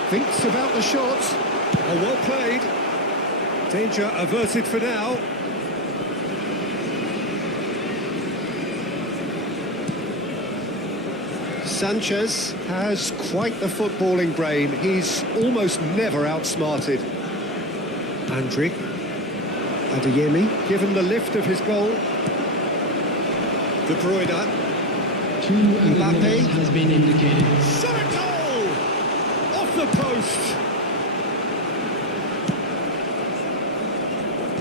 Thinks about the shot. Oh, well played. Danger averted for now. Sanchez has quite the footballing brain. He's almost never outsmarted. Andriy. Adeyemi, given the lift of his goal. De Bruyne. Mbappe has been indicated. Shot a goal! Off the post!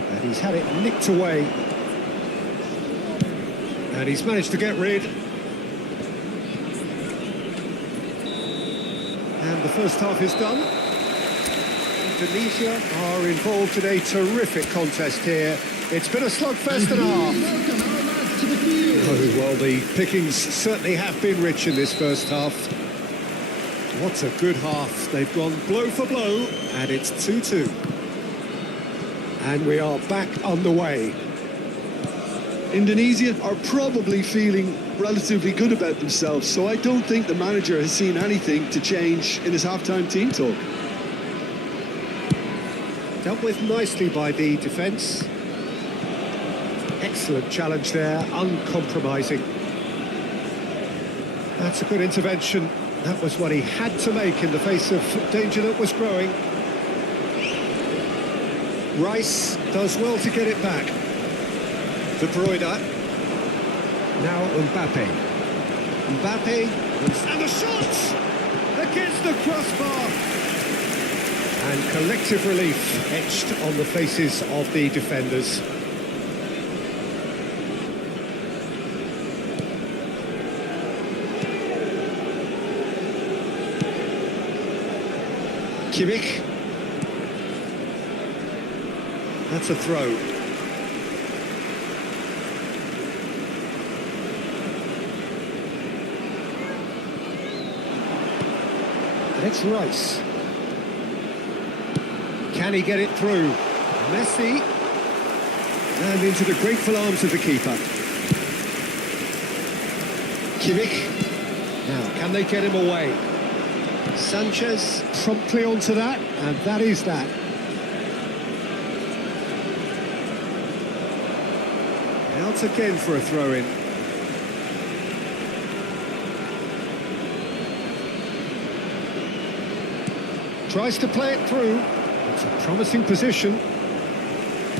And he's had it nicked away. And he's managed to get rid. And the first half is done. Indonesia are involved in a terrific contest here. It's been a slugfest and a half. Oh, well, the pickings certainly have been rich in this first half. What a good half. They've gone blow for blow, and it's 2-2. And we are back underway. Indonesia are probably feeling relatively good about themselves, so I don't think the manager has seen anything to change in his half-time team talk. Dealt with nicely by the defence. Excellent challenge there, uncompromising. That's a good intervention. That was what he had to make in the face of danger that was growing. Rice does well to get it back. De Bruyne. Now Mbappe. Mbappe. And the shot! Against the crossbar! And collective relief etched on the faces of the defenders. Kimmich. That's a throw. And it's Rice. Can he get it through? Messi. And into the grateful arms of the keeper. Kimmich. Now, can they get him away? Sanchez promptly onto that, and that is that. Out again for a throw-in. Tries to play it through. It's a promising position.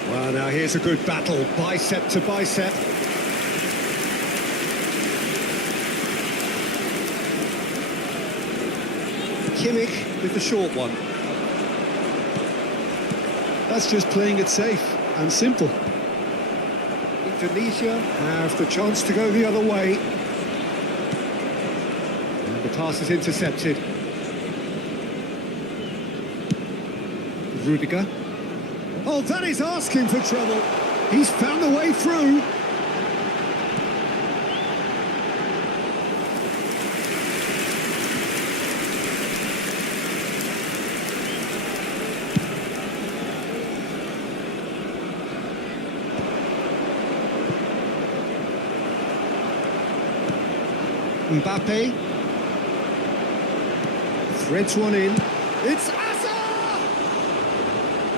Well, now here's a good battle, bicep to bicep. Kimmich with the short one. That's just playing it safe and simple. Indonesia have the chance to go the other way. And the pass is intercepted. Rudiger. Oh, that is asking for trouble. He's found a way through. Mbappe threads one in. It's Asa!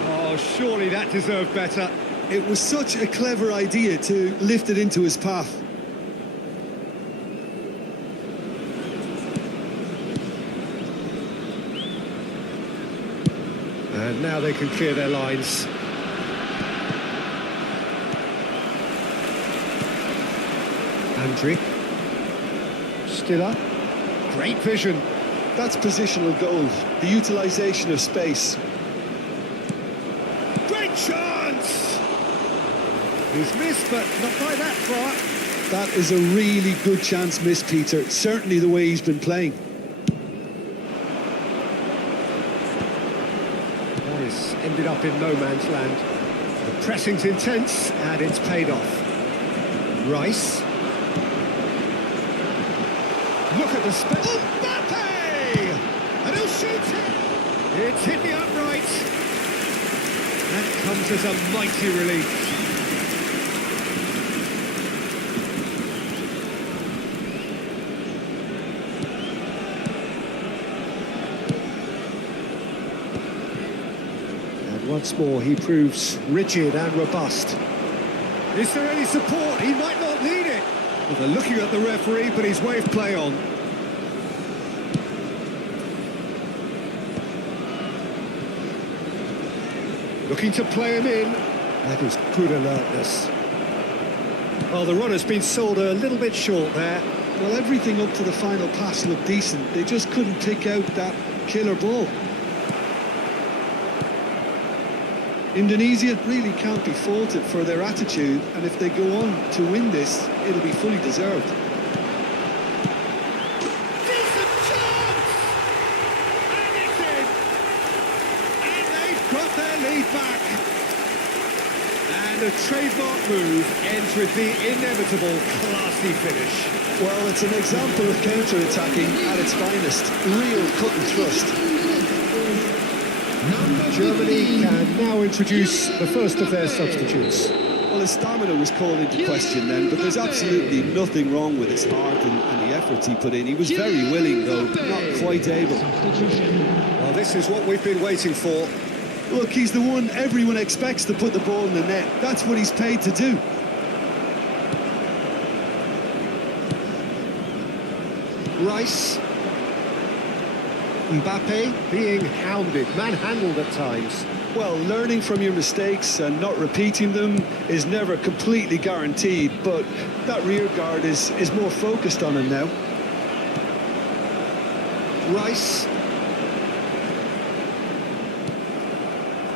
Oh, surely that deserved better. It was such a clever idea to lift it into his path. And now they can clear their lines. Andriy. Stiller. Great vision. That's positional goal, the utilisation of space. Great chance! He's missed, but not by that far. That is a really good chance missed, Peter. Certainly the way he's been playing. Morris ended up in no man's land. The pressing's intense, and it's paid off. Rice. Look at the space. Mbappe! And he'll shoot it! It's hit the uprights. That comes as a mighty relief. And once more he proves rigid and robust. Is there any support? He might not need it. Well, they're looking at the referee, but he's waved play on. Looking to play him in. That is good alertness. Well, the run has been sold a little bit short there. Well, everything up to the final pass looked decent. They just couldn't pick out that killer ball. Indonesia really can't be faulted for their attitude, and if they go on to win this, it'll be fully deserved. Decent chance! And it's in! And they've got their lead back. And a trademark move ends with the inevitable classy finish. Well, it's an example of counter-attacking at its finest. Real cut and thrust. Germany can now introduce the first of their substitutes. Well, his stamina was called into question then, but there's absolutely nothing wrong with his heart and the efforts he put in. He was very willing, though, not quite able. Well, this is what we've been waiting for. Look, he's the one everyone expects to put the ball in the net. That's what he's paid to do. Rice. Mbappe being hounded, manhandled at times. Well, learning from your mistakes and not repeating them is never completely guaranteed, but that rear guard is more focused on him now. Rice.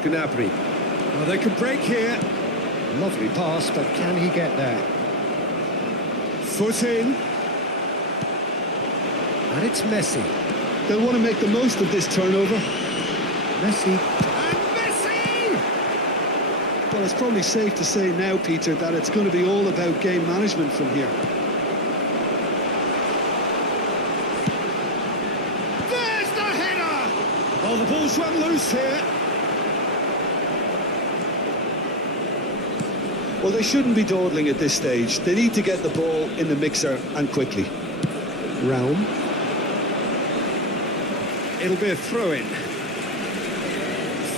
Gnabry. Well, they can break here. Lovely pass, but can he get there? Foot in. And it's Messi. They'll want to make the most of this turnover. Messi. And Messi! Well, it's probably safe to say now, Peter, that it's going to be all about game management from here. There's the header! Oh, the ball's run loose here. Well, they shouldn't be dawdling at this stage. They need to get the ball in the mixer and quickly. Realm. It'll be a throw-in.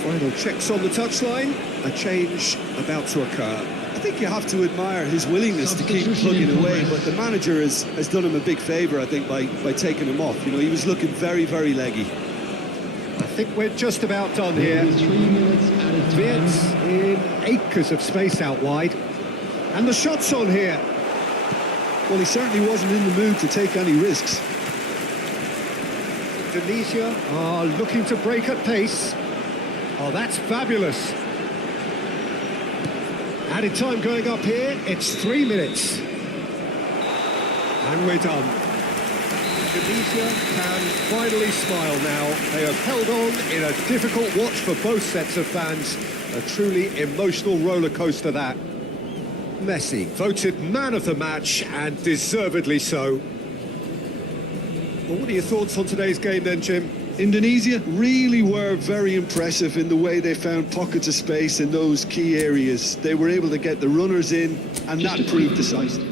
Final checks on the touchline. A change about to occur. I think you have to admire his willingness to keep plugging away, but the manager has done him a big favour, I think, by taking him off. You know, he was looking very, very leggy. I think we're just about done here. 3 minutes at a time. Viet's in acres of space out wide. And the shot's on here. Well, he certainly wasn't in the mood to take any risks. Indonesia are looking to break at pace. Oh, that's fabulous. Added time going up here, it's 3 minutes. And we're done. Tunisia can finally smile now. They have held on in a difficult watch for both sets of fans. A truly emotional roller coaster, that. Messi voted man of the match, and deservedly so. Well, what are your thoughts on today's game then, Jim? Indonesia really were very impressive in the way they found pockets of space in those key areas. They were able to get the runners in, and that proved decisive.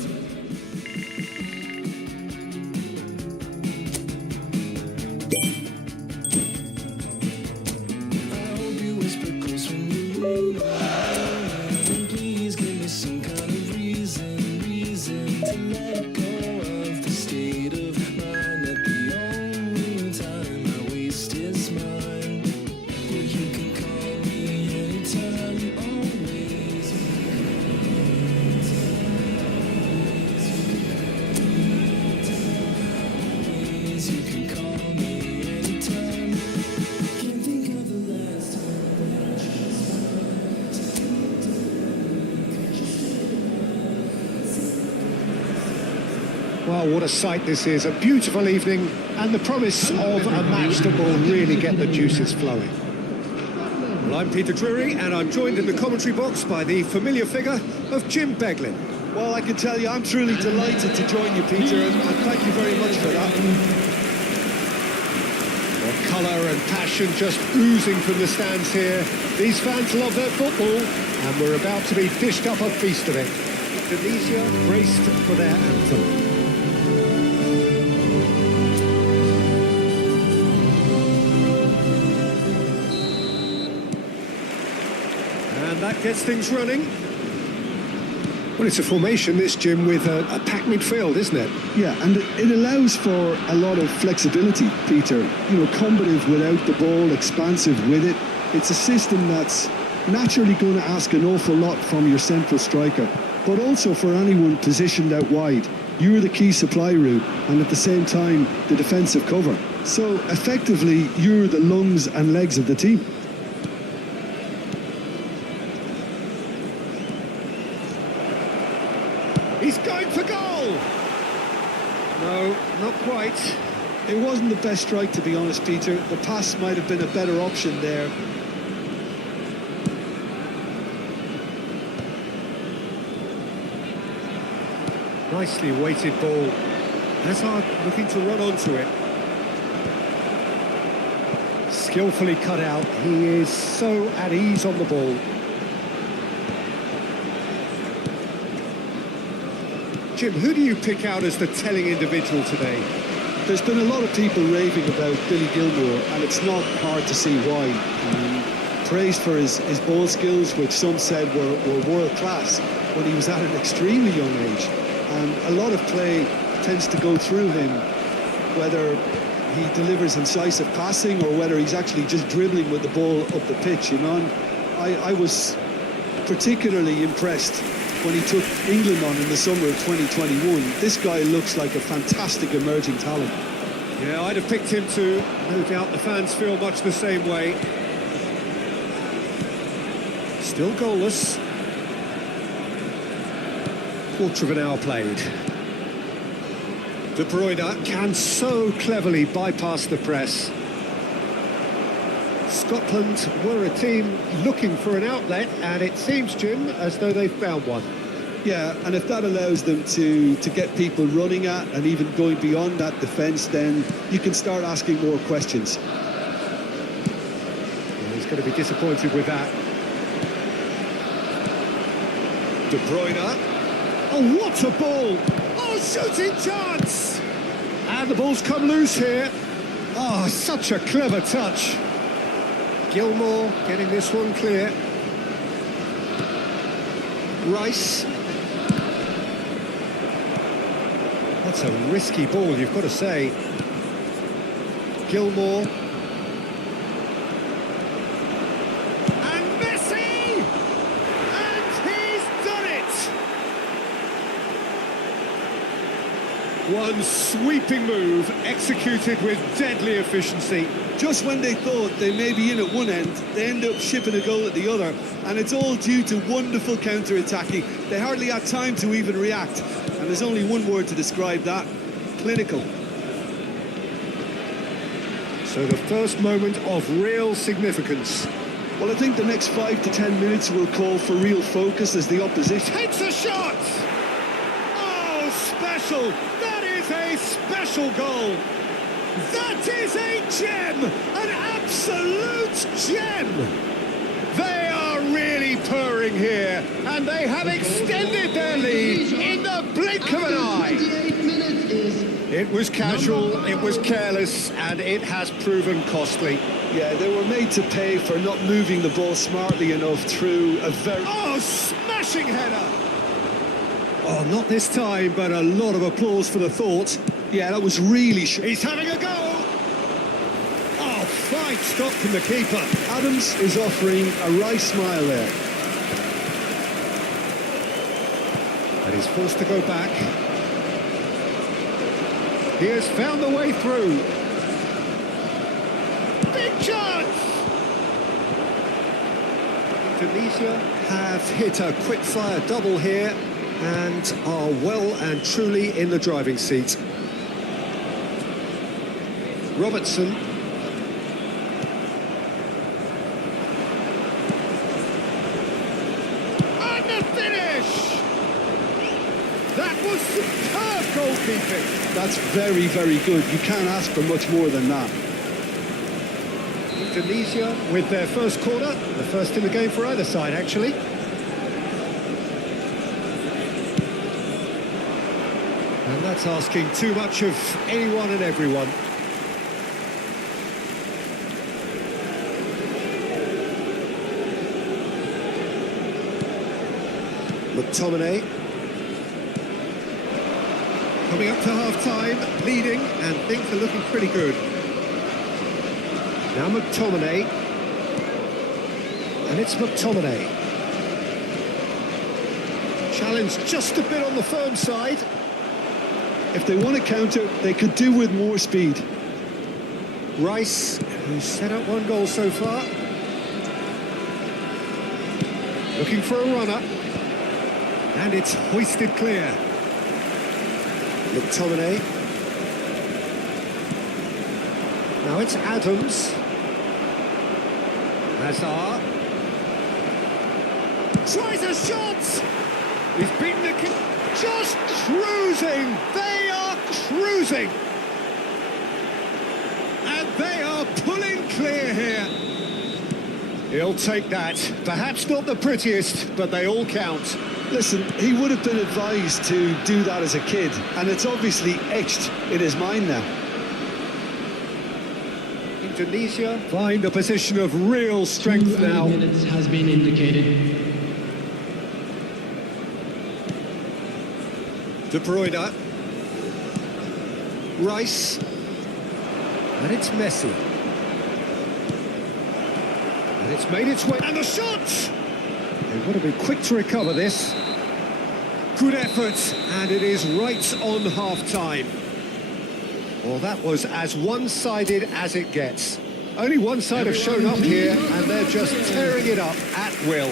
Well, what a sight this is. A beautiful evening and the promise of a match that will really get the juices flowing. Well, I'm Peter Drury, and I'm joined in the commentary box by the familiar figure of Jim Beglin. Well, I can tell you, I'm truly delighted to join you, Peter, and thank you very much for that. Well, colour and passion just oozing from the stands here. These fans love their football, and we're about to be dished up a feast of it. Indonesia braced for their anthem. And that gets things running. Well, it's a formation, this, Jim, with a packed midfield, isn't it? Yeah, and it allows for a lot of flexibility, Peter. You know, combative without the ball, expansive with it. It's a system that's naturally going to ask an awful lot from your central striker, but also for anyone positioned out wide. You're the key supply route, and at the same time, the defensive cover. So, effectively, you're the lungs and legs of the team. He's going for goal! No, not quite. It wasn't the best strike, to be honest, Peter. The pass might have been a better option there. Nicely weighted ball. Hazard looking to run onto it. Skillfully cut out. He is so at ease on the ball. Jim, who do you pick out as the telling individual today? There's been a lot of people raving about Billy Gilmour, and it's not hard to see why. Praised for his ball skills, which some said were world class when he was at an extremely young age. And a lot of play tends to go through him, whether he delivers incisive passing or whether he's actually just dribbling with the ball up the pitch, you know. And I was particularly impressed when he took England on in the summer of 2021. This guy looks like a fantastic emerging talent. Yeah, I'd have picked him too. No doubt the fans feel much the same way. Still goalless. Quarter of an hour played. De Bruyne can so cleverly bypass the press. Scotland were a team looking for an outlet, and it seems, Jim, as though they've found one. Yeah, and if that allows them to get people running at and even going beyond that defence, then you can start asking more questions. Well, he's going to be disappointed with that. De Bruyne. Oh, what a ball! Oh, shooting chance! And the ball's come loose here. Oh, such a clever touch. Gilmour getting this one clear. Rice. That's a risky ball, you've got to say. Gilmour. And Messi! And he's done it! One sweeping move, executed with deadly efficiency. Just when they thought they may be in at one end, they end up shipping a goal at the other, and it's all due to wonderful counter-attacking. They hardly had time to even react, and there's only one word to describe that: clinical. So the first moment of real significance. Well, I think the next 5 to 10 minutes will call for real focus as the opposition... Takes a shot! Oh, special! That is a special goal! That is a gem! An absolute gem! They are really purring here, and they have extended their lead in the blink of an eye. It was casual, it was careless, and it has proven costly. Yeah, they were made to pay for not moving the ball smartly enough through a very... Oh, smashing header! Oh, not this time, but a lot of applause for the thought. Yeah, that was really... He's having a go! Oh, fine stop from the keeper. Adams is offering a wry smile there. And he's forced to go back. He has found the way through. Big chance! Indonesia have hit a quick-fire double here and are well and truly in the driving seat. Robertson. And the finish! That was superb goalkeeping. That's very, very good. You can't ask for much more than that. Indonesia with their first corner, the first in the game for either side, actually. And that's asking too much of anyone and everyone. McTominay. Coming up to half-time, leading, and things are looking pretty good. Now McTominay. And it's McTominay. Challenge just a bit on the firm side. If they want to counter, they could do with more speed. Rice, who's set up one goal so far. Looking for a runner. And it's hoisted clear. McTominay. Now it's Adams. Hazard. Tries a shot! He's beaten the kick. Just cruising! They are cruising! And they are pulling clear here. He'll take that. Perhaps not the prettiest, but they all count. Listen, he would have been advised to do that as a kid, and it's obviously etched in his mind now. Indonesia find a position of real strength now. 2 minutes has been indicated. De Bruyne. Rice. And it's Messi. And it's made its way. And the shot! They want to be quick to recover this. Good effort, and it is right on half-time. Well, that was as one-sided as it gets. Only one side have shown up here, and they're just tearing it up at will.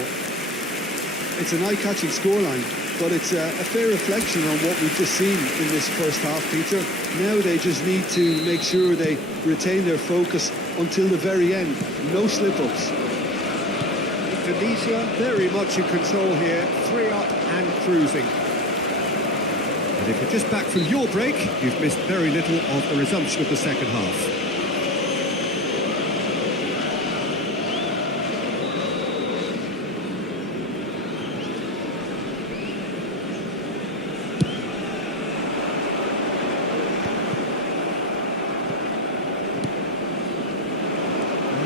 It's an eye-catching scoreline, but it's a fair reflection on what we've just seen in this first half, Peter. Now they just need to make sure they retain their focus until the very end. No slip-ups. Indonesia very much in control here, 3 up and cruising. And if you're just back from your break, you've missed very little of the resumption of the second half.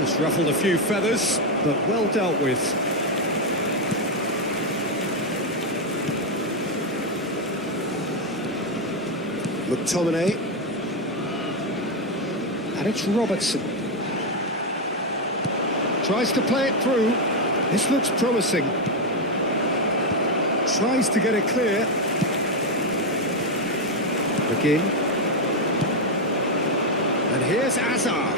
Just ruffled a few feathers, but well dealt with. McTominay. And it's Robertson. Tries to play it through. This looks promising. Tries to get it clear. Begin. And here's Azar.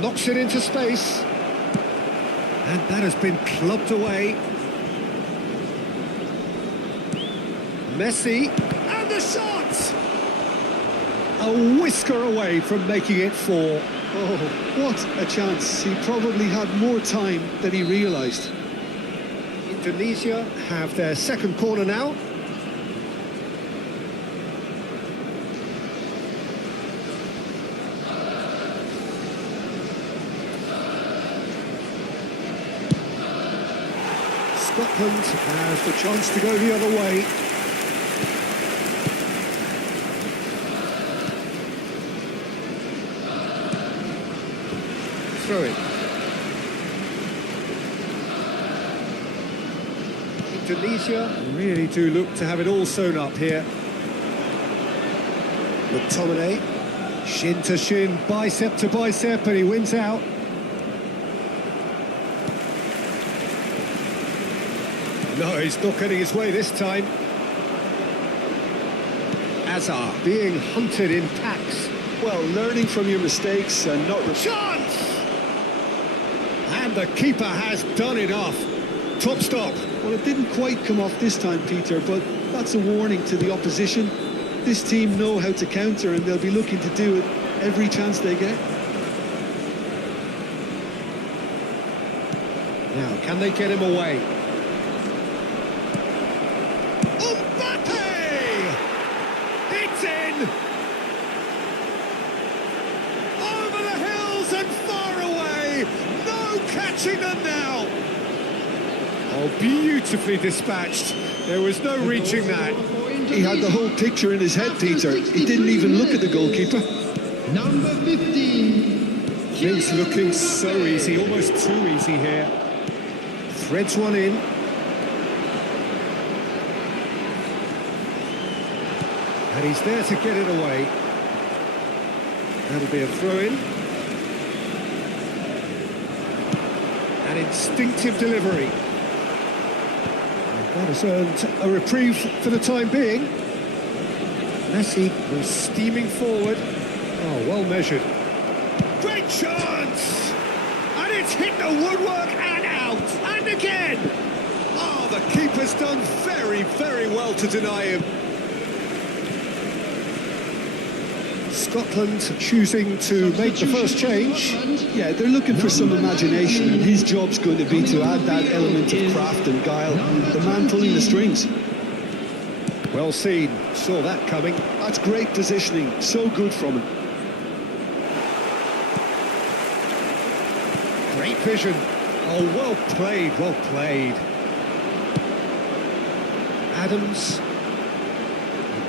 Knocks it into space. And that has been clubbed away. Messi. And the shot! A whisker away from making it 4. Oh, what a chance. He probably had more time than he realised. Indonesia have their second corner now. Scotland has the chance to go the other way. Throw it. Indonesia really do look to have it all sewn up here. McTominay, shin to shin, bicep to bicep, and he wins out. No, he's not getting his way this time. Azar being hunted in packs. Well, learning from your mistakes and not... Chance! And the keeper has done enough. Top stop. Well, it didn't quite come off this time, Peter, but that's a warning to the opposition. This team know how to counter, and they'll be looking to do it every chance they get. Now, can they get him away? It's in! Over the hills and far away! No catching them now! Oh, beautifully dispatched. There was no reaching that. He had the whole picture in his head, Peter. He didn't even look at the goalkeeper. Number 15. It's looking so easy, almost too easy here. Threads one in. And he's there to get it away. That'll be a throw-in. An instinctive delivery. And that has earned a reprieve for the time being. Messi was steaming forward. Oh, well measured. Great chance! And it's hit the woodwork and out. And again! Oh, the keeper's done very, very well to deny him. Scotland choosing to make the first change. Yeah, they're looking for some imagination, and his job's going to be to add that element of craft and guile. The man pulling the strings. Well seen, saw that coming. That's great positioning, so good from him. Great vision. Oh, well played, well played. Adams.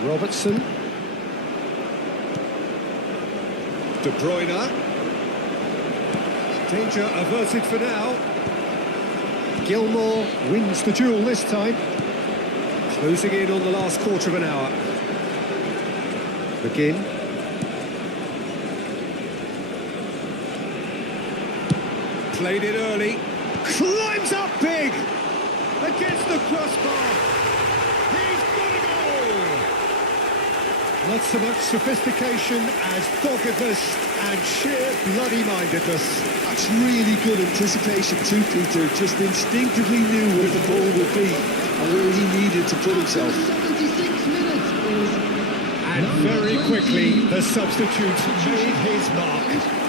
Robertson. De Bruyne. Danger averted for now. Gilmore wins the duel this time. Closing in on the last quarter of an hour. Begin. Played it early. Climbs up big. Against the crossbar. He's got a goal. Not so much sophistication as doggedness and sheer bloody-mindedness. That's really good anticipation too, Peter. Just instinctively knew where the ball would be and where he needed to put himself. 76 minutes is... And very quickly, the substitute made his mark.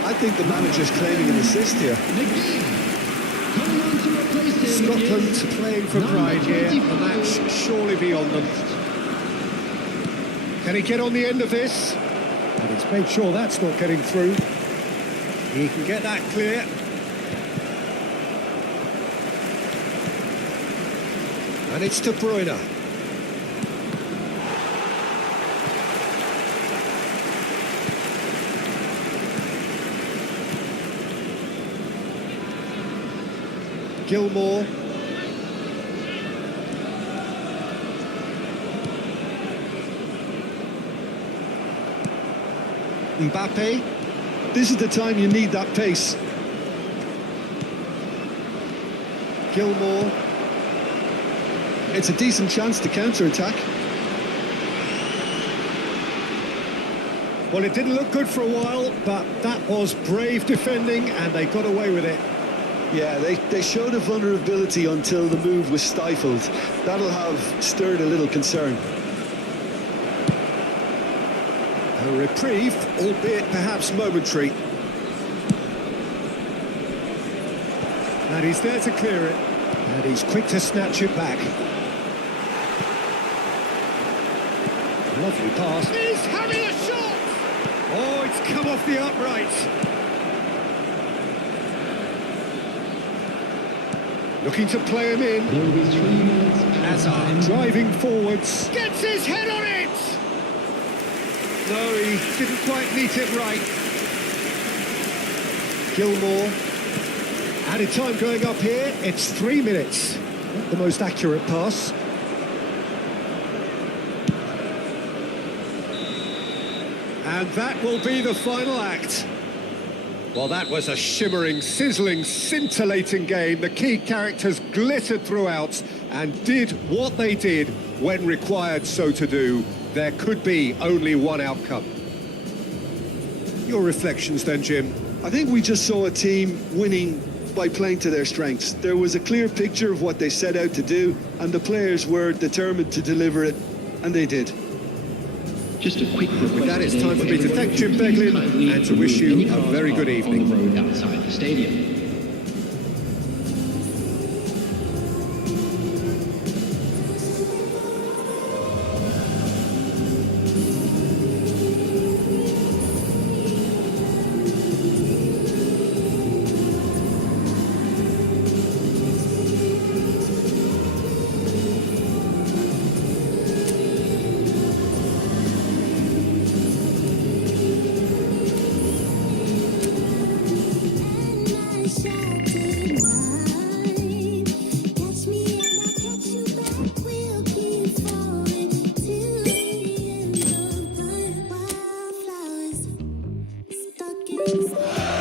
I think the manager's claiming an assist here. Coming on to replace him Scotland is playing for pride here. The match surely beyond them. Can he get on the end of this? And he's made sure that's not getting through. He can get that clear. And it's De Bruyne. Gilmore. Mbappe. This is the time you need that pace. Gilmore. It's a decent chance to counter-attack. Well, it didn't look good for a while, but that was brave defending, and they got away with it. Yeah, they showed a vulnerability until the move was stifled. That'll have stirred a little concern. A reprieve, albeit perhaps momentary. And he's there to clear it. And he's quick to snatch it back. Lovely pass. He's having a shot! Oh, it's come off the upright. Looking to play him in. There will be 3 minutes Hazard driving forwards. Gets his head on it! No, he didn't quite meet it right. Gilmore. Added time going up here. It's 3 minutes. Not the most accurate pass. And that will be the final act. Well, that was a shimmering, sizzling, scintillating game. The key characters glittered throughout and did what they did when required so to do. There could be only one outcome. Your reflections then, Jim? I think we just saw a team winning by playing to their strengths. There was a clear picture of what they set out to do, and the players were determined to deliver it, and they did. Just a quick request. With that, it's time for me to thank Jim Beglin and to wish you a very good evening. On the road outside the stadium. Stuck in